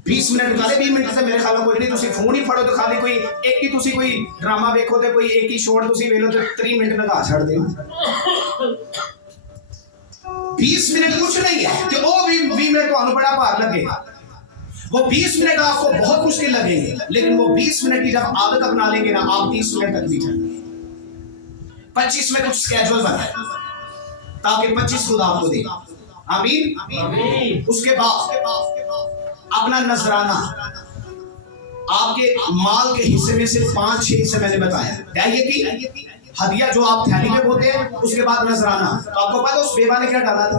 20 मिनट निकाले, 20 मिनट से मेरे ख्याल में कोई नहीं। तुसी फोन ही फड़ो तो खाली कोई एक ही तुसी कोई ड्रामा देखो, तो कोई एक ही शॉट तुसी वेलो तो 3 मिनट लगा छड़ दे। 20 मिनट कुछ नहीं है, तो वो 20 मिनट तो बड़ा भार लगेगा। वो 20 मिनट आपको बहुत मुश्किल लगेंगे, लेकिन वो 20 मिनट की जब आदत अपना लेंगे ना, आप 30 मिनट तक भी जाएंगे। 25 में कुछ स्केड्यूल बनाए ताकि 25 खुदा आपको दे। आमीन। उसके बाद अपना नजराना, आपके माल के हिस्से में से 5-6 हिस्से मैंने बताया, ये की हदिया जो आप थैली में बोते हैं। उसके बाद नजराना, तो आपको पता उस बेवा ने क्या डाला था?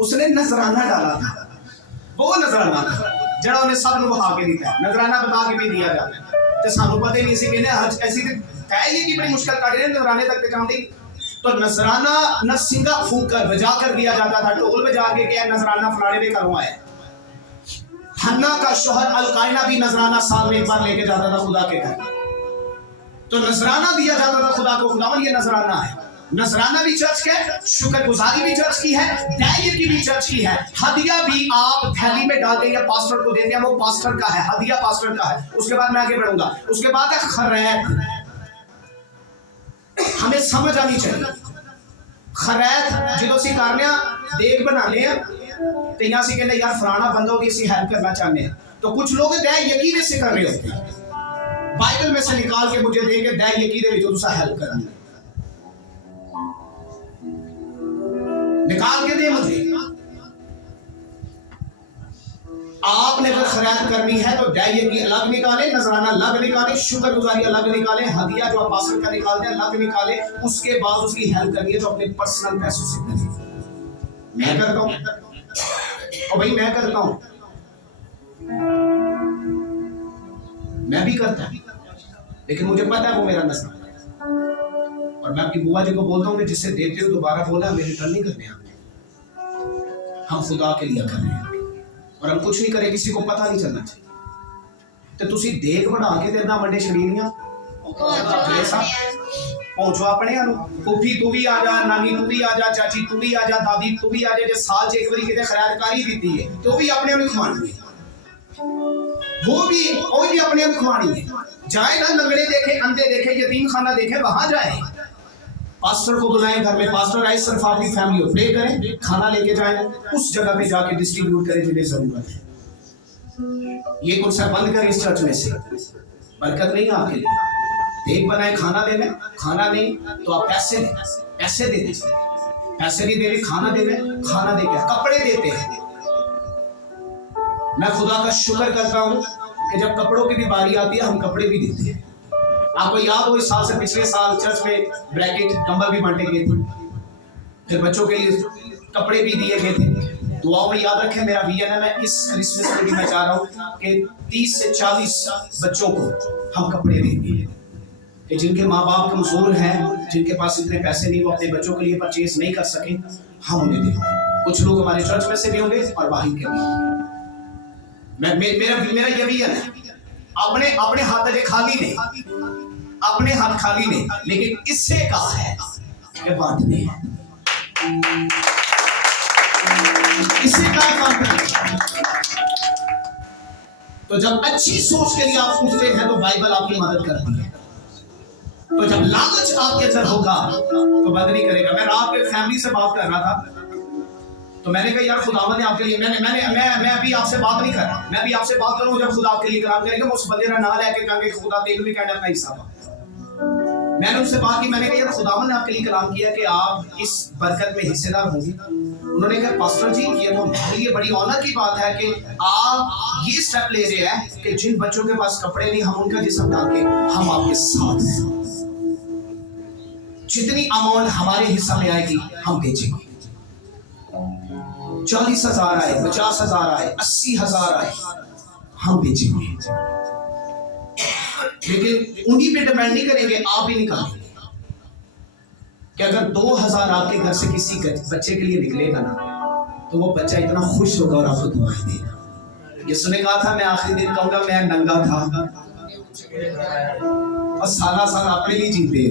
उसने नजराना डाला था। वो नजराना था जरा उन्हें सब लोग बहा के दिया, नजराना बता के भी दिया जाता है। तो सानू पता ही नहीं सी कहने ऐसी है ये कि बड़ी मुश्किल काट रहे नजराने तक पहुंचाती। तो नजराना न सिंगा फूक कर बजा कर दिया जाता था, ढोल बजा के क्या नजराना फलाने में घरों आया। हन्ना का शोहर अलकायना भी नजराना साल में एक बार लेके जाता था खुदा के घर। तो नजराना दिया जाता था खुदा को, खुदावन ये नजराना है। नजराना भी चर्च का है, शुक्रगुजारी भी चर्च की है, दायरे की भी चर्च की है, हदिया भी आप थैली में डाल देंगे पास्टर को देते हैं, वो पास्टर का है, हदिया पास्टर का है। उसके बाद मैं आगे बढ़ूंगा। उसके बाद है खरैत। हमें समझ आनी चाहिए खरैत जो सी करने देख बनाने तो यहाँ से कहते यार फलाना बंदा होगी इसी हेल्प करना चाहते हैं। तो कुछ लोग दया यकीन से कर रहे होते हैं, बाइबल में से निकाल के मुझे दे के दया यकीन तुसा हेल्प करनी निकाल के दे मुझे। आपने अगर खैरात करनी है तो दाइये की अलग निकाले, नजराना अलग निकाले, शुक्रगुजारी अलग निकाले, हदिया जो आप पास्टर का निकालते हैं अलग निकाले। उसके बाद उसकी हेल्प करिए तो अपने पर्सनल पैसों से करिए। मैं करता हूं और भाई मैं करता हूं, मैं भी करता हूं, लेकिन मुझे पता है वो मेरा नजर। और मैं अपनी बुआ जी को बोलता हूं कि जिससे देते हो दोबारा बोला हमें रिटर्न नहीं करने, हम खुदा के लिए कर रहे हैं और हम कुछ नहीं करें, किसी को पता नहीं चलना चाहिए। तो तुसी देख बढ़ा के तेरे नाल वड्डे शरीरियां पहुंचो अपने फूफी तू भी आ जा, नानी तू भी आ जा, चाची तू भी आ जा, दादी तू भी आ जा। जे साल च एक बारी किते खैरातकारी दी है तो भी अपने आप खवानी है, वो भी अपने आप खवानी है। जाए ना लंगड़े देखे, अंधे देखे, यतीम खाना देखे, वहां जाए, पास्टर को बुलाएं घर में, पास्टर आए सिर्फ आपकी फैमिली को प्रे करें, खाना लेके जाए, उस जगह पे जाके डिस्ट्रीब्यूट करें जिन्हें जरूरत है। ये कुछ बंद करें इस चर्च में से, बरकत नहीं आपके लिए। देख बनाए खाना देने, खाना नहीं तो आप पैसे दें, पैसे दे दें, पैसे नहीं दे रहे खाना दे दें, खाना दे के कपड़े देते हैं। मैं खुदा का शुक्र करता हूं कि जब कपड़ों की भी बारी आती है हम कपड़े भी देते हैं। आपको याद हो इस साल से पिछले साल चर्च में ब्रैकेट कंबल भी बांटे गए थे, फिर बच्चों के लिए कपड़े भी दिए गए थे। दुआओं में याद रखें, मेरा विजन है, मैं इस क्रिसमस में भी मैं चाह रहा हूँ कि 30 से 40 बच्चों को हम कपड़े देंगे कि जिनके माँ बाप कमजोर हैं, जिनके पास इतने पैसे नहीं वो अपने बच्चों के लिए परचेज नहीं कर सके, हम उन्हें देंगे। कुछ लोग हमारे चर्च में से भी होंगे और बाहर के भी। मेरा ये विजन है, अपने हाथ खाली नहीं, अपने हाथ खाली नहीं, लेकिन इससे कहा है कि बांटने हैं, इससे कहा बांटने। तो जब अच्छी सोच के लिए आप पूछते हैं तो बाइबल आपकी मदद करती है। तो जब लालच आपके अंदर होगा तो मदद नहीं करेगा। मैं रात में फैमिली से बात कर रहा था तो मैंने कहा यार खुदावन ने आपके लिए, मैं अभी आपसे बात नहीं कर रहा, मैं अभी आपसे बात करूं जब खुदा आपके लिए कलाम करेगा, मैं उस बंदे का नाम लेके कहांगे खुदा तेरे भी कहना अपना हिस्सा। मैंने उनसे बात की, मैंने कहा यार खुदावन ने आपके लिए कलाम किया कि आप इस बरकत में हिस्सेदार होंगे। उन्होंने कहा पास्टर जी ये तो हमारे लिए बड़ी ऑनर की बात है कि आप ये स्टेप ले रहे हैं कि जिन बच्चों के पास कपड़े नहीं हम उनका जिस्म डाल के हम आपके साथ हैं, जितनी अमाउंट हमारे हिस्सा में आएगी हम बेचेंगे। 40,000 आए, 50,000 आए, 80,000 आए, हम बेचेंगे, लेकिन उन्हीं पे डिपेंड नहीं करेंगे, आप ही निकालेंगे। कि अगर 2,000 आपके घर से किसी बच्चे के लिए निकलेगा ना तो वो बच्चा इतना खुश होगा और आपको दुआएं देगा। ये सुने कहा था मैं आखिरी दिन कहूंगा मैं नंगा था और सारा साल अपने लिए जीते,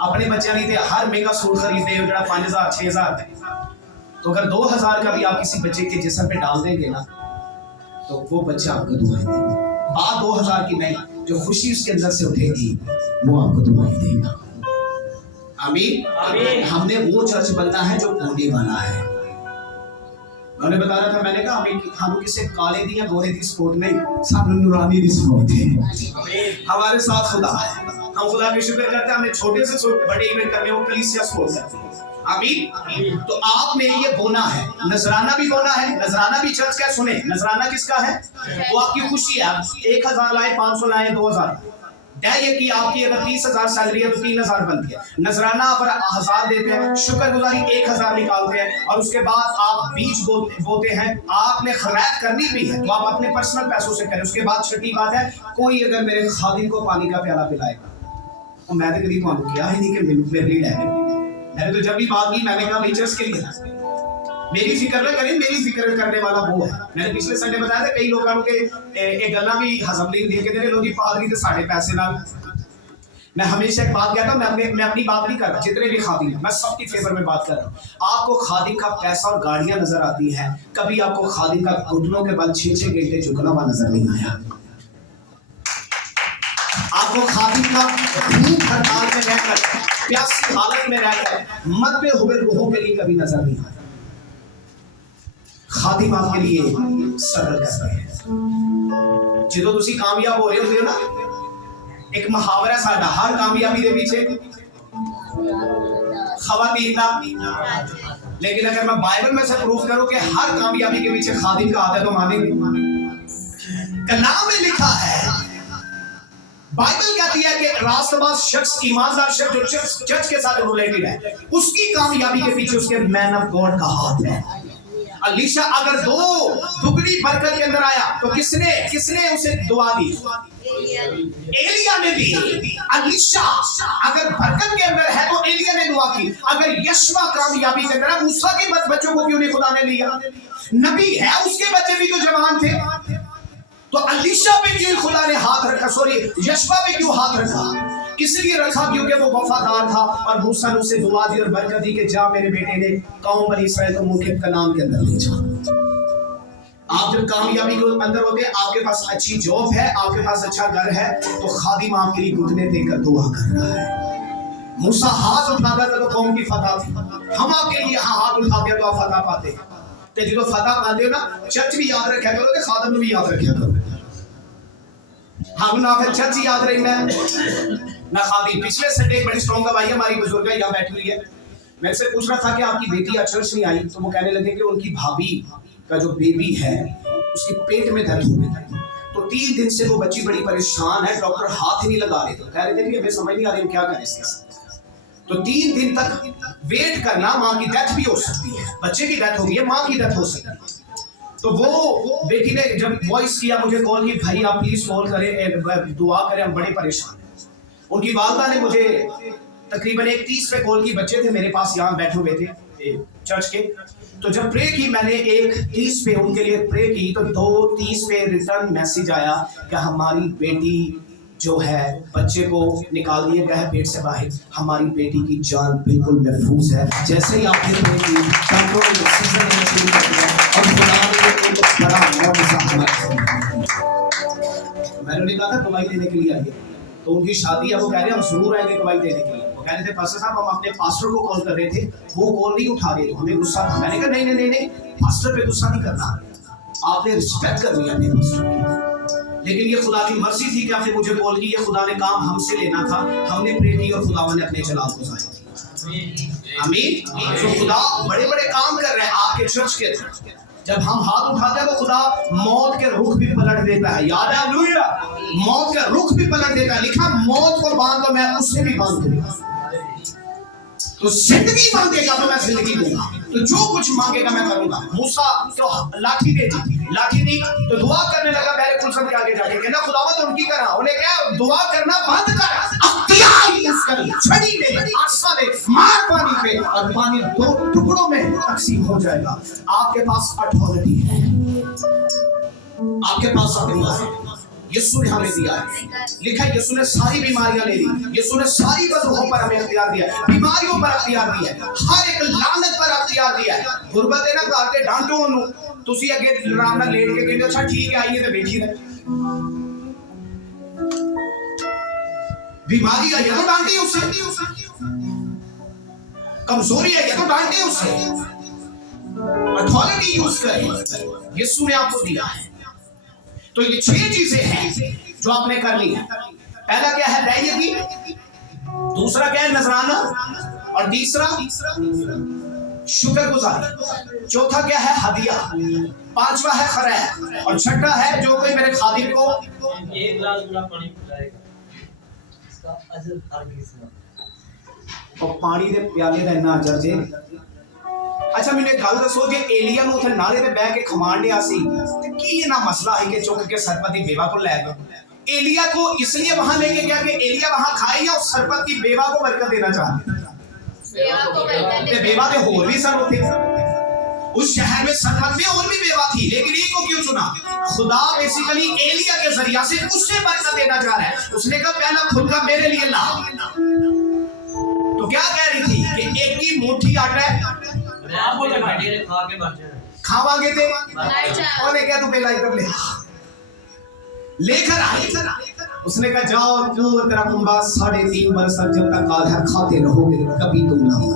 अपने बच्चे नहीं थे, हर महंगा सूट खरीदते जो 5,000 6,000। तो अगर 2,000 का भी आप किसी बच्चे के जिस्म पे डाल देंगे ना तो वो बच्चा आपको दुआएं देगा। बात 2,000 की नहीं, जो खुशी उसके अंदर से उठेगी वो आपको दुआएं देगा। आमीन। हमने वो चर्च बनना है जो होने वाला है। उन्होंने बता रहा था, मैंने कहा हम किसी काले दी या गोरे की सपोर्ट नहीं, सामने नूरानी की सपोर्ट है। हमारे साथ खुदा है, हम खुदा के शुक्र करते हैं, हमने छोटे से छोटे बड़े इवेंट करने वो कलीसिया सपोर्ट है। आमीन। तो आपने ये बोना है, नजराना भी बोना है। नजराना भी चर्च का सुने, नजराना किसका है? वो आपकी खुशी है। आप 1,000 लाए, 500 लाए, 2,000 ये कि आपकी अगर 30,000 सैलरी है तो 3,000 बनती है। नजराना आप 1,000 देते हैं, शुक्रगुजारी 1,000 निकालते हैं और उसके बाद आप बीज बोते हैं। आपने खैरात करनी भी है तो आप अपने पर्सनल पैसों से करें। उसके बाद छठी बात है, कोई अगर मेरे खादिम को पानी का प्याला पिलाएगा, और मैं तो कभी तुहानू कहा ही नहीं कि मेरे लिए लै गए। मैंने तो जब भी बात की मैंने कहा भाई चर्च के लिए मेरी फिक्र ना करें, मेरी फिक्र करने वाला वो है। मैंने पिछले संडे बताया था कई लोगों के एक गल्ला भी हजम नहीं होती कहते लोग पादरी तो साढ़े पैसे ना। मैं हमेशा एक बात कहता हूँ, मैं अपनी बात नहीं कर रहा, जितने भी खादिम मैं सबकी फेवर में बात कर रहा हूँ। आपको खादिम का पैसा और गाड़ियां नजर आती हैं, कभी आपको खादिम का घुटनों के बल 6-6 घंटे झुकना हुआ नजर नहीं आया। आपको खादिम का भूख हड़ताल में रहकर, प्यासी हालत में रहकर मरते हुए रूहों के लिए कभी नजर नहीं आया। खादिम आपके लिए स्ट्रगल कर रहे हैं। जो तुम कामयाब हो रहे हो ना, एक मुहावरा साडा हर कामयाबी के पीछे खवातीन का, लेकिन अगर मैं बाइबल में से प्रूफ करूं कि हर कामयाबी के पीछे खादिम का हाथ है तो मानेंगे। कलाम में लिखा है, बाइबल कहती है कि रास्तबाज शख्स, ईमानदार शख्स जो चर्च के साथ रिलेटेड है, उसकी कामयाबी के पीछे उसके मैन ऑफ गॉड का हाथ है। अलीशा अगर दो दुगनी बरकत के अंदर आया तो किसने उसे दुआ दी? एलिया ने दी। अलीशा अगर बरकत के अंदर है तो एलिया ने दुआ की। अगर यशवा कामयाबी के अंदर है, मूसा के बच्चों को क्यों नहीं खुदा ने लिया? नबी है, उसके बच्चे भी तो जवान थे। तो अलीशा पे क्यों खुदा ने हाथ रखा, सॉरी यशवा पे क्यों हाथ रखा? इसलिए रखा क्योंकि वो वफादार था और मूसा ने उसे दुआ दी और बरकत दी कि जा मेरे बेटे ने कौम बनी इस्राएल को मुल्क कनान के अंदर ले जा। आप जब कामयाबी के अंदर होते हैं, आपके पास अच्छी जॉब है, आपके पास अच्छा घर है, तो खादिम आपके लिए घुटने देकर दुआ कर रहा है। मूसा हाथ उठाता था तो कौम की फतह थी। हम आपके लिए हाथ उठाते हैं तो आप फतह पाते हैं। तो जो फतह पाते हो ना, चर्च भी याद रखा करो तो खादिम भी याद रखा करो। हम ना फिर चर्च याद रखना ना खादिम। पिछले संडे एक बड़ी स्ट्रॉन्ग गवाही हमारी बुजुर्ग यहाँ बैठी हुई है, मैं से पूछ रहा था कि आपकी बेटी आज चर्च नहीं आई, तो वो कहने लगे कि उनकी भाभी का जो बेबी है उसके पेट में दर्द हो गया, तो 3 दिन से वो बच्ची बड़ी परेशान है, डॉक्टर हाथ ही नहीं लगा रहे। तो कह रहे थे कि हमें समझ नहीं आ रही हम क्या करें इसके साथ। तो 3 दिन तक वेट करना, माँ की डेथ भी हो सकती है, बच्चे की डेथ होगी है, माँ की डेथ हो सकती है। तो वो बेटी ने जब वॉइस किया, मुझे कॉल की, भाई आप प्लीज कॉल करें, दुआ करें, हम बड़े परेशान हैं। उनकी वालदा ने मुझे तकरीबन 1:30 पे कॉल की, बच्चे थे मेरे पास यहाँ बैठे हुए थे चर्च के। तो जब प्रे की मैंने 1:30 पे उनके लिए प्रे की, तो 2:30 पे रिटर्न मैसेज आया कि हमारी बेटी जो है बच्चे को निकाल दिया गया है पेट से बाहर, हमारी बेटी की जान बिल्कुल महफूज है। जैसे ही आपने प्रे की, डॉक्टरों ने सीजन लेना शुरू कर दिया और खुदा ने एक बड़ा मौका मैंने कहा था गवाही देने के लिए आइए। तो उनकी शादी है, वो कह रहे हैं हम जरूर आएंगे गवाही देने के लिए। वो कह रहे थे पास्टर साहब हम अपने पास्टर को कॉल कर रहे थे, वो कॉल नहीं उठा रहे, तो हमें गुस्सा था। मैंने कहा नहीं, पास्टर पे गुस्सा नहीं करना, आपने रिस्पेक्ट करनी है अपने पास्टर की। लेकिन ये खुदा की मर्जी थी कि आपने मुझे कॉल की, ये खुदा ने काम हमसे लेना था, हमने प्रे की और खुदा ने अपने जलाल को जाहिर किया। आमीन। तो खुदा बड़े बड़े काम कर रहे हैं आपके चर्च के अंदर। जब हम हाथ उठाते हैं तो खुदा मौत के रुख भी पलट देता है। याद है हालेलुया, मौत का रुख भी पलट देता है। लिखा मौत को बांध दो मैं उससे भी बांध दूंगा। तो जिंदगी मांगेगा तो मैं जिंदगी दूंगा, तो जो कुछ मांगेगा मैं करूंगा। मूसा तो लाठी दे दी, लाठी दी तो दुआ करने लगा पहले कुलसम के आगे जाके, कहना खुदावंद उनकी करा, उन्हें क्या दुआ करना बंद कर, अख्तियार यूज कर, छड़ी ले, आसा ले, मार पानी पे और पानी 2 टुकड़ों में तकसीम हो जाएगा। आपके पास अथॉरिटी है, आपके पास अख्तियार है, यीशु ने हमें दिया है। लिखा है यीशु ने सारी बीमारियां ले ली, यीशु ने सारी बदरूहों पर हमें अख्तियार दिया है, बीमारियों पर अख्तियार दिया है, हर एक लानत पर अख्तियार दिया है। गुरबत है ना घर ते डांटो ओनू, तुसी अगे आराम नाल लेट के कहंदे अच्छा ठीक है आइए ते बैठी रहे। बीमारी आई है तो डांटिए उससे, कमजोरी आई है तो डांटिए उससे, अथॉरिटी यूज करें, यीशु ने आपको दिया है। तो ये 6 चीजें हैं जो आपने कर ली है। पहला क्या है? दैयगी, दूसरा क्या है? नजराना, और तीसरा शुक्रगुजारी, चौथा क्या है? हदिया, पांचवा है खैर, और छठा है जो कोई मेरे खादिम को 1 गिलास पूरा पानी पिलाएगा इसका अजर हरगिज़ ना। और पानी दे प्याले दा इन्ना अजर जे। अच्छा मैंने गल दसो जे एलिया नु नाले ते बह के खमाण लिया सी ते की इना मसला है कि चुक के सरपति बेवा को लै गए? एलिया को इसलिए वहां लेके गया कि एलिया वहां खाए या उस सरपत की बेवा को बरकत देना चाहते। बेवा के होर भी सर थे उस शहर में, सरपत में और भी बेवा थी, लेकिन एक को क्यों चुना? खुदा बेसिकली एलिया के जरिया से उससे बरकत देना चाह रहा है। उसने कहा पहला खुद का मेरे लिए ला। तो क्या कह रही थी कि एक की मुट्ठी आटा है खावांगे थे, और क्या तू पहला इधर ले लेकर आई। उसने कहा जाओ तू तेरा कुंबा 3.5 बरस तक जब तक काल है खाते रहोगे, कभी तुम ना हो।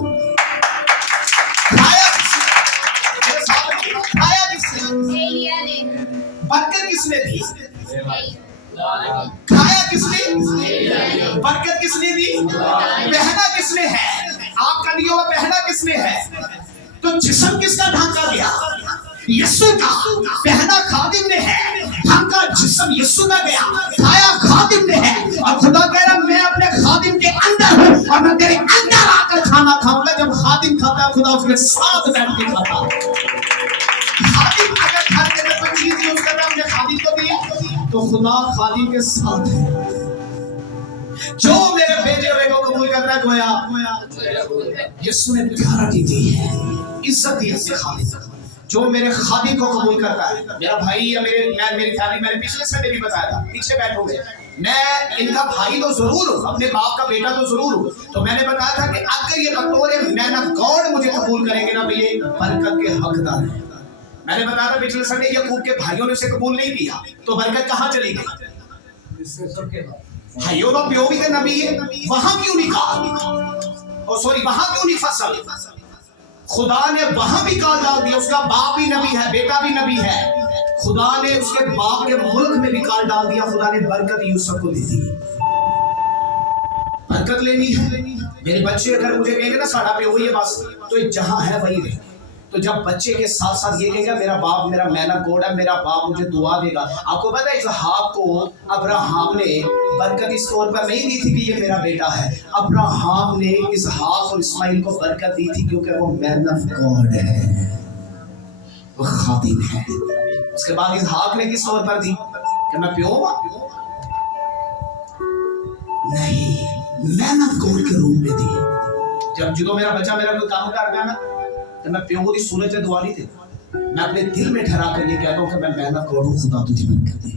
खाया किसने? एलिया ने। बरकत किसने दी? खाया किसने? बरकत किसने दी? पहना किसने है? आपका दिया हुआ पहना किसने है? तो जिस्म किसका ढांका गया? यीशु का। पहना खादिम ने है, ढांका जिस्म यीशु का गया, खाया खादिम ने है। और खुदा कह रहा मैं अपने खादिम के अंदर हूं और मैं तेरे अंदर आकर खाना खाऊंगा। जब खादिम खाता खुदा उसके साथ बैठ के खाता। खादिम अगर घर के अंदर कोई चीज यूज कर रहा है, हमने खादिम को दिया, तो खुदा खादिम के साथ है। जो मेरे भेजे हुए को कबूल करता है गोया यीशु ने प्यारिटी दी है, इज्जत दी है खादिम। जो मेरे खादिम को कबूल करता है, मेरा भाई या मेरी फैमिली, मैंने पिछले संडे भी बताया था, पीछे बैठोगे, मैं इनका भाई तो जरूर हूँ, अपने बाप का बेटा तो जरूर हूँ। तो मैंने बताया था कि अगर ये बतौर मैन ऑफ गॉड मुझे कबूल करेंगे ना, तो ये बरकत के हकदार है। मैंने बताया था पिछले संडे याकूब के भाइयों ने उसे कबूल नहीं किया, तो बरकत कहाँ चली गई? भाइयों का प्यो भी तो नबी है, वहां क्यों नहीं कहा? और सॉरी, वहां क्यों नहीं फसल? खुदा ने वहां भी काल डाल दिया। उसका बाप भी नबी है, बेटा भी नबी है। खुदा ने उसके बाप के मुल्क में भी काल डाल दिया। खुदा ने बरकत यूसुफ को दी थी। बरकत लेनी है। मेरे बच्चे अगर मुझे कहेंगे ना साड़ा पे वही है बस, तो ये जहां है वही रहे। तो जब बच्चे के साथ साथ ये कहेगा मेरा बाप मेरा मैन ऑफ गॉड है, मेरा बाप मुझे दुआ देगा। आपको पता है इसहाक को अब्राहम ने बरकत इस तौर पर नहीं दी थी कि ये मेरा बेटा है। अब्राहम ने इसहाक और इस्माइल को बरकत दी थी क्योंकि वो मैन ऑफ गॉड है, वो खादिम है। उसके बाद इसहाक ने किस तौर पर दी कि मैं प्यो नहीं, मैन ऑफ गॉड के रूप में दी। जब जो मेरा बच्चा मेरा कोई काम कर गया ना, तो मैं प्यो की सूरज से दुआ नहीं देता, मैं अपने दिल में ठहरा कर ये कहता हूं कि मैं मेहनत करूं, खुदा तुझे बरकत दे।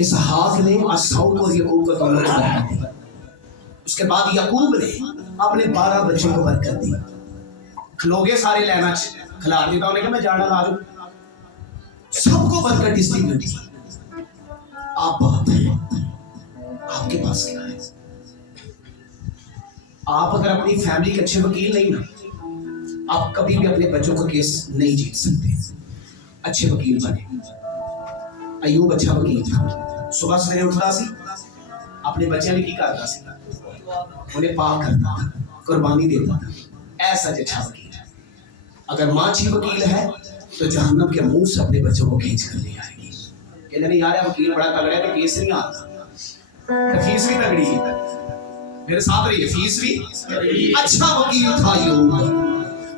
इसहाक ने असाउ और याकूब को दौलत बरकत दी। उसके बाद याकूब ने अपने 12 बच्चों को बरकत दी। खलोगे सारे लेना खिला देता उन्हें कि मैं जाना ला दूं, सबको बरकत डिस्ट्रीब्यूट की। आप बाप हैं, आपके पास क्या है? आप अगर अपनी फैमिली के अच्छे वकील नहीं ना, आप कभी भी अपने बच्चों का केस नहीं जीत सकते। अच्छे वकील बने। अयूब अच्छा वकील था। सुबह सवेरे उठता सी, अपने बच्चों ने की करता सी, उन्हें पाक करता था, कुर्बानी देता था। ऐसा अच्छा वकील है। अगर माँ अच्छी वकील है तो जहन्नम के मुंह से अपने बच्चों को खींच कर ले आएगी। कहते नहीं यार वकील बड़ा तगड़ा है, तो केस नहीं आता, तो फीस भी तगड़ी है। मेरे साथ रहिए, फीस भी अच्छा वकील था अयूब।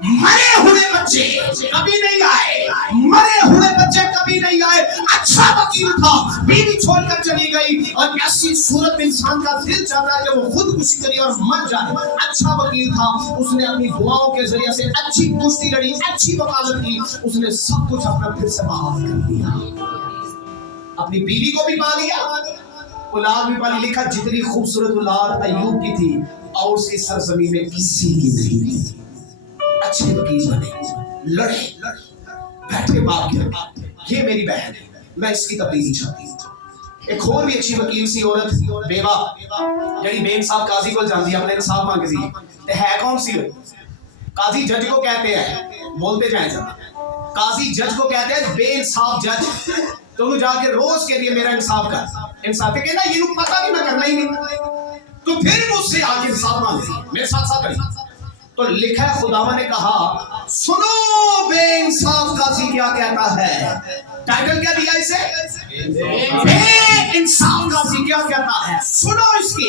मरे हुए बच्चे कभी नहीं आए, मरे हुए बच्चे कभी नहीं आए। अच्छा वकील था, बीवी छोड़कर चली गई और ऐसी सूरत में इंसान का दिल चाहता है कि वो खुदकुशी करे और मर जाए। अच्छा वकील था, उसने अपनी दुआओं के जरिए से अच्छी कुश्ती लड़ी, अच्छी वकालत की, उसने सब कुछ अपना फिर से बहाल कर दिया। अपनी बीवी को भी पा लिया, औलाद भी पाली। लिखा जितनी खूबसूरत औलाद अयूब की थी और उसकी सरजमीन में किसी की नहीं थी। अच्छे वकील बने, लड़े, बैठे बाप के, ये मेरी बहन है, मैं इसकी तब्दीली चाहती। एक और भी अच्छी वकील सी औरत बेवा जड़ी बेइंसाफ काजी को जाती है, अपने इंसाफ मांगती है। तो है कौन सी? काजी जज को कहते हैं, बोलते जाए जरा, काजी जज को कहते हैं बेइंसाफ जज। तो जाके रोज के लिए मेरा इंसाफ कर, इंसाफ के ना ये पता नहीं मैं करना ही नहीं, तो फिर मुझसे आके इंसाफ मांगे, मेरे साथ साथ करिए। तो लिखा है खुदावा ने कहा सुनो बेइंसाफ काजी क्या कहता है। टाइटल क्या दिया इसे? बेइंसाफ काजी क्या कहता है, सुनो इसकी।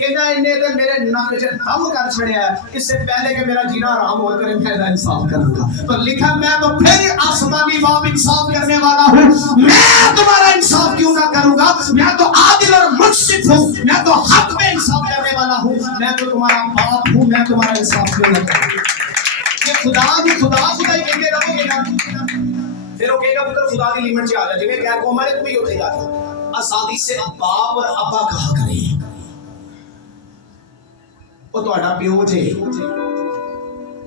कहना इन्हें तो मेरे नक से दम कर छड़िया, इससे पहले कि मेरा जीना आराम हो करे मैं इंसाफ करूंगा। तो लिखा मैं तो फिर आसमानी बाप इंसाफ करने वाला हूँ, मैं तुम्हारे मैं तो तुम्हारा बाप हूँ, मैं तुम्हारा इंसाफ क्यों न करूं? ये खुदा ही कहते रहोगे ना, फिर वो कहेगा पुत्र खुदा की लिमिट से आ जा, जिन्हें गैर कौम वाले तुम्हें उठे जाते आसानी से बाप और अब्बा कहा करें। वो ਤੁਹਾਡਾ ਪਿਓ ਜੇ,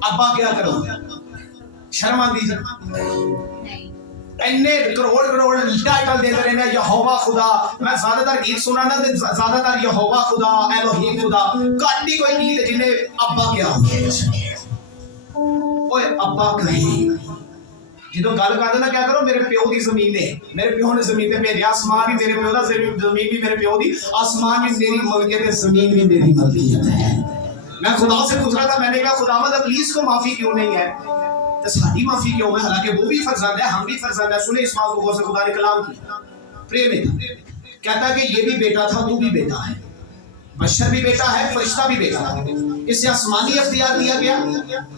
अब्बा क्या करो? शर्म आती है? इन्ने करोड़ टाइटल देते रहने यहोवा खुदा। मैं ज्यादातर गीत सुना ना, ज्यादातर यहोवा खुदा, एलोहीम खुदा, घट ही कोई गीत जिन्हें अब्बा क्या हो गया। ओए अब्बा कहीं जो गल करते ना क्या करो, मेरे प्यो की जमीन है, मेरे प्यो ने जमीन पे भेजा, आसमान भी मेरे प्यो का, जमीन भी मेरे प्यो की, आसमान भी मेरी मलकियत है, जमीन भी मेरी मलकियत है। मैं खुदा से पूछ रहा था, मैंने कहा खुदावंद इब्लीस को माफी क्यों नहीं है, तो साडी माफी क्यों है? हालांकि वो भी फर्जंद है, हम भी फर्जंद है। सुने इस बात को गौर से, खुदा ने कलाम किया, प्रेम है, कहता कि ये भी बेटा था, तू भी बेटा है, बशर भी बेटा है, फरिश्ता भी बेटा है। इसे आसमानी अख्तियार दिया गया,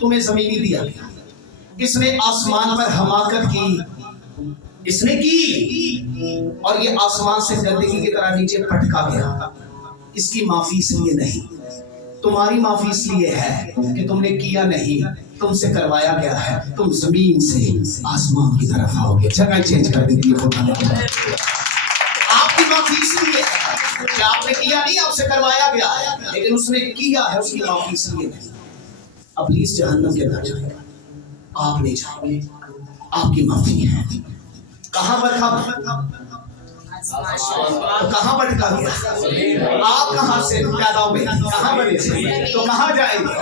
तुम्हें जमीनी दिया गया। इसने आसमान पर हमाकत की, इसने की, और ये आसमान से गंदगी की तरह नीचे पटका गया। इसकी माफी इसलिए नहीं, तुम्हारी माफी इसलिए है कि तुमने किया नहीं, तुमसे करवाया गया है। तुम जमीन से आसमान की तरफ आओगे, जगह चेंज कर देती है खुदा ने। आपकी माफी इसलिए है कि आपने किया नहीं, आपसे करवाया गया है, लेकिन उसने किया है, उसकी माफी इसलिए नहीं। इब्लीस जहन्नम के अंदर जाएगा, आप नहीं जाएंगे, आपकी माफी है। कहां पर था? तो कहां भटका गया? आप कहां से पैदा हुए, कहां बने थे, तो कहां जाएंगे?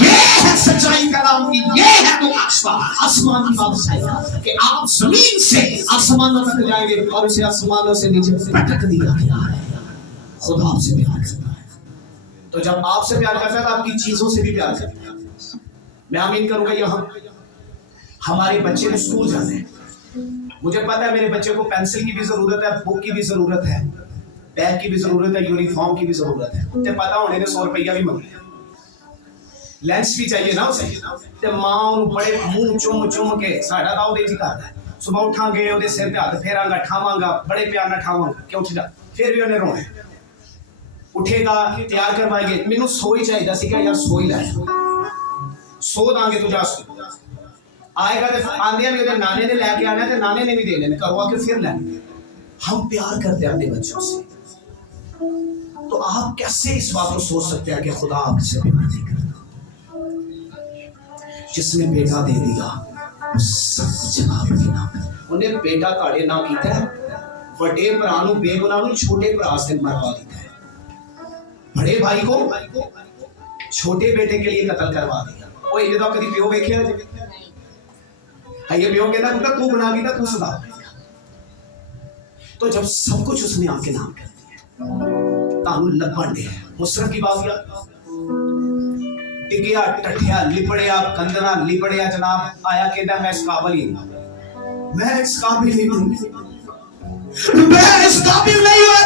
ये है सच्चाई कलाम की, ये है तो आसमान की बादशाही कि आप जमीन से आसमानों तक जाएंगे, और इसे आसमानों से नीचे पटक दिया गया है। खुदा आपसे प्यार करता है, तो जब आपसे प्यार करता है तो आपकी चीजों से भी प्यार करता है। मैं आमीन करूंगा। यहाँ हमारे बच्चे ने स्कूल जाना है, मुझे पता है मेरे बच्चे को पेंसिल की भी जरूरत है, बुक की भी जरूरत है, बैग की भी जरूरत है, यूनिफॉर्म की भी जरूरत है। ते पता होने ने 100 रुपया भी मंगने, लेंस भी चाहिए ना उसे, ते मां उन्हें बड़े मुंह चुम के, साडा तां ओदे च करदा है, सुबह उठांगे ओदे सिर पे हाथ फेरांगा, ठावांगा, बड़े प्यार नाल ठावांगा कि उठ जा, फिर भी उन्हें रोना, उठेगा, तैयार करवाएंगे। मैनू सोई चाहिए सी कि यार सोई लै, सो दांगे तू जा, आएगा तो आंदिया भी नाने ने लेके आना है, तो नाने ने भी दे देने, घरों आके फिर लेने। हम प्यार करते हैं अपने बच्चों से, तो आप कैसे इस बात को सोच सकते हैं कि खुदा आपसे प्यार नहीं करता? जिसने बेटा दे दिया वो सब कुछ आपके नाम, उन्हें बेटा ताड़े नाम कीता है, बड़े भरा नूं बेगुनाह नूं छोटे भरा से मरवा दिया है, बड़े भाई को छोटे बेटे के लिए कत्ल करवा दिया। वो इन्हें तो कभी प्यो वेख्या जी, ये प्यो कहता पुत्र तू गुनाह कीता, तू सदा। तो जब सब कुछ उसने आके नाम कर दिया, तानू लभण दे मुसरफ की बात यार, टिकिया टठिया लिपड़िया कंदना लिपड़िया, जनाब आया कहता मैं इस काबिल ही नहीं, मैं इस काबिल ही नहीं, मैं इस काबिल नहीं हुआ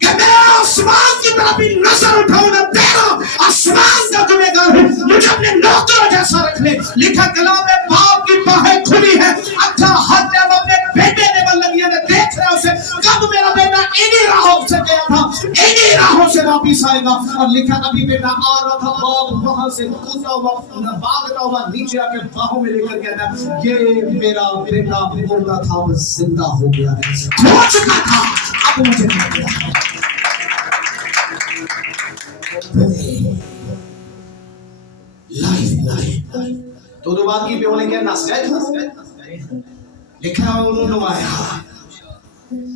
कि मैं आसमान की तरफ भी नजर उठाऊं ना, तेरा आसमान का गुनहगार है, मुझे अपने नौकरों जैसा रख ले। लिखा कलाम में बाप की बाहें खुली है, अच्छा हाथ में अपने बेटे ने बल्लगिया ने देख रहा उसे, कब मेरा बेटा इन्हीं राहों से गया था, इन्हीं राहों से वापिस आएगा। और लिखा अभी बेटा आ रहा था, बाप वहां से कूदता हुआ भागता हुआ नीचे आके बाहों में लेकर कहता ये मेरा बेटा मुर्दा था, वो जिंदा हो गया है, खो चुका था, अब मुझे मिल लाइफ। तो दो बात की प्यो ने क्या नस जाए तू, लिखा उन्होंने नुमाया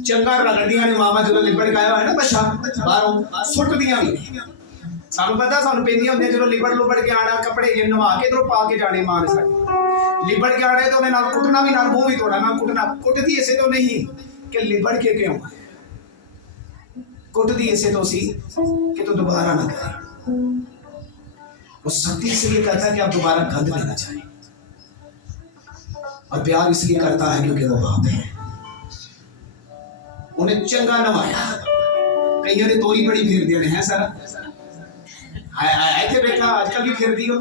चंगा रगड़ियां ने मामा जो लिपड़ गया है ना बच्चा बाहरों सुट दियां भी, सानू पता सानू पेंदियां होंदियां जो लिपड़ लुपड़ के आना, कपड़े जे नवा के इधरों पा के जाने मां ने साडी, लिपड़ के आने तो उन्हें नाल कुटना भी, नाल मुंह भी तोड़ा, नाल कुटना, कुटदी ऐसे तो नहीं कि लिपड़ के क्यों, कुटदी ऐसे तो सी कि तू दोबारा ना करे। वो सत्य इसलिए करता है कि आप दोबारा गंद लेना चाहें, और प्यार इसलिए करता है क्योंकि वो बाप है। उन्हें चंगा नवाया, कई ने तोरी बड़ी फेर दिया है सारा, हाय हाय थे बेटा आजकल भी फेर दियो,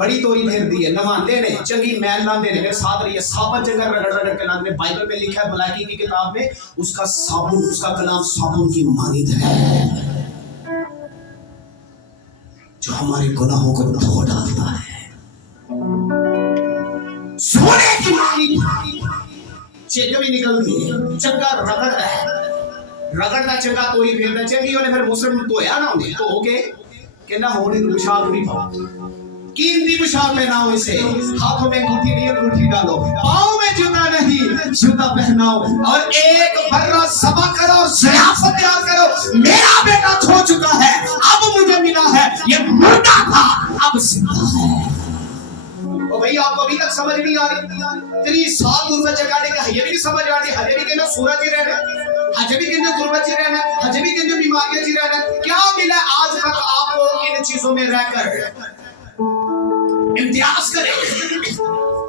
बड़ी तोरी फेरती है, नवाते ने, चंगी मैल लाते ने, मेरे साथ रही है, साबुन जगह रगड़ रगड़ के लाते। बाइबल में लिखा है मलाकी की किताब में, उसका साबुन, उसका कलाम साबुन की मानिंद है जो हमारे गुनाहों को धो डालता है। सोने की मानिंद चेक भी निकलती है, चंगा रगड़ता है, रगड़ता चंगा तोरी फेरता। चंगी होने फिर मुसलमान धोया ना होने तो हो के कहना होने पोशाक भी पाओ, कीमती पोशाक पहनाओ, इसे हाथों में अंगूठी नहीं अंगूठी डालो, पाँव में जूता नहीं जूता पहनाओ, और एक बर्रा सभा करो और ज़ियाफ़त तैयार करो। मेरा बेटा खो चुका है, अब मुझे मिला है, ये मुर्दा था अब जिंदा है। ओ भाई आपको अभी तक समझ नहीं आ रही? 30 साल गुर्बत जगाने का हजे भी नहीं समझ आ रही? हजे भी कहना सूरज ही रहना, हजे भी कहना गुर्बत ही रहना, हजे भी कहना बीमारियां ही रहना। क्या मिला आज तक आपको इन चीजों में रहकर? इम्तियाज करें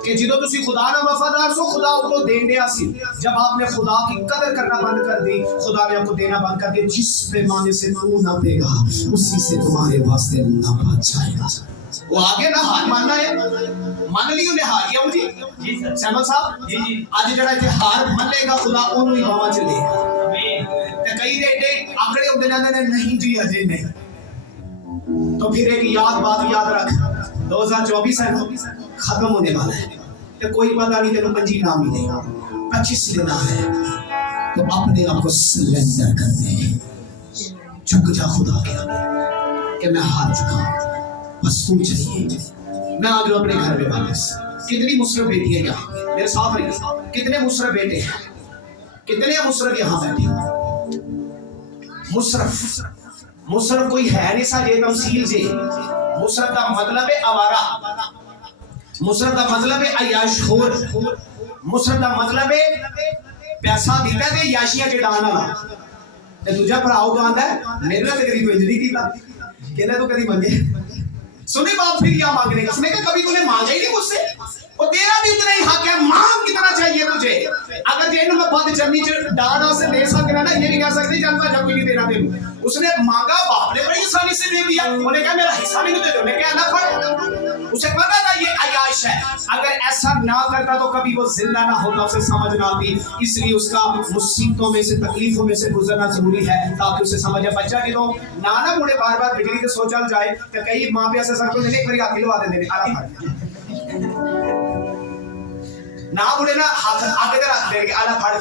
कि जो तुसी खुदा ना वफादार सो, खुदा आपको देन दिया सी। जब आपने खुदा की कदर करना बंद कर दी, खुदा ने आपको देना बंद कर दिया। जिस पैमाने से तू ना देगा उसी से तुम्हारे वास्ते ना बच जाएगा। वो आगे ना हार मानना है, मान ली उन्हें हार गया जी। जी सर। सहमत साहब जी जी। आज जड़ा इथे हार मनेगा खुदा ओनू ही बावा च लेगा। आमीन। ते कई दे आंकड़े होंदे जांदे ने, नहीं जी अजे नहीं। तो फिर एक बात याद रख, 2024 है ना, खत्म होने वाला है, तो कोई पता नहीं तेरे 25 ना मिलेगा, 25 लेना है तो अपने आप को सरेंडर कर दे, झुक जा खुदा के आगे कि मैं हार चुका हूं, बस तू चाहिए। मैं आ गया अपने घर में वापस। कितनी मुसरफ बेटी है यहाँ मेरे साथ रही, कितने मुसरफ बेटे हैं, कितने मुसरफ यहाँ बैठे। मुसरफ मुसरफ कोई है नहीं सा जे तमसील जे। मुसरफ का मतलब है आवारा, मुसरफ का मतलब है अयाशखोर, मुसरफ का मतलब है पैसा दीता ते याशियां चढ़ाने वाला। ते दूजा भराओ कहंदा है मेरे नाल कभी कोई नहीं कीता, कहना तो कभी मंगे सुने बाप फिर क्या मांगने का? उसने कहा कभी तूने मांगा ही नहीं मुझसे, और तेरा भी उतना ही हक है, मांग कितना चाहिए तुझे। अगर जेन में बद चरनी च डाना से दे सकना ना, ये नहीं कह सकते जानता जब कोई नहीं देना तेरे। उसने मांगा, बाप ने बड़ी आसानी से दे दिया। उन्हें कहा मेरा हिस्सा भी नहीं दे दो, मैं क्या ना फड़। उसे पता था ये अयाश है, अगर ऐसा ना करता तो कभी वो जिंदा ना होता, उसे समझ ना आती। इसलिए उसका मुसीबतों में से, तकलीफों में से गुजरना जरूरी है ताकि उसे समझ आए। बच्चा की तो नाना मुड़े बार बार बिजली के सो चल जाए तो कई माँ पे ऐसा सकते एक बार आके लवा दे ना मुड़े ना हाथ आगे रख देंगे आला फाड़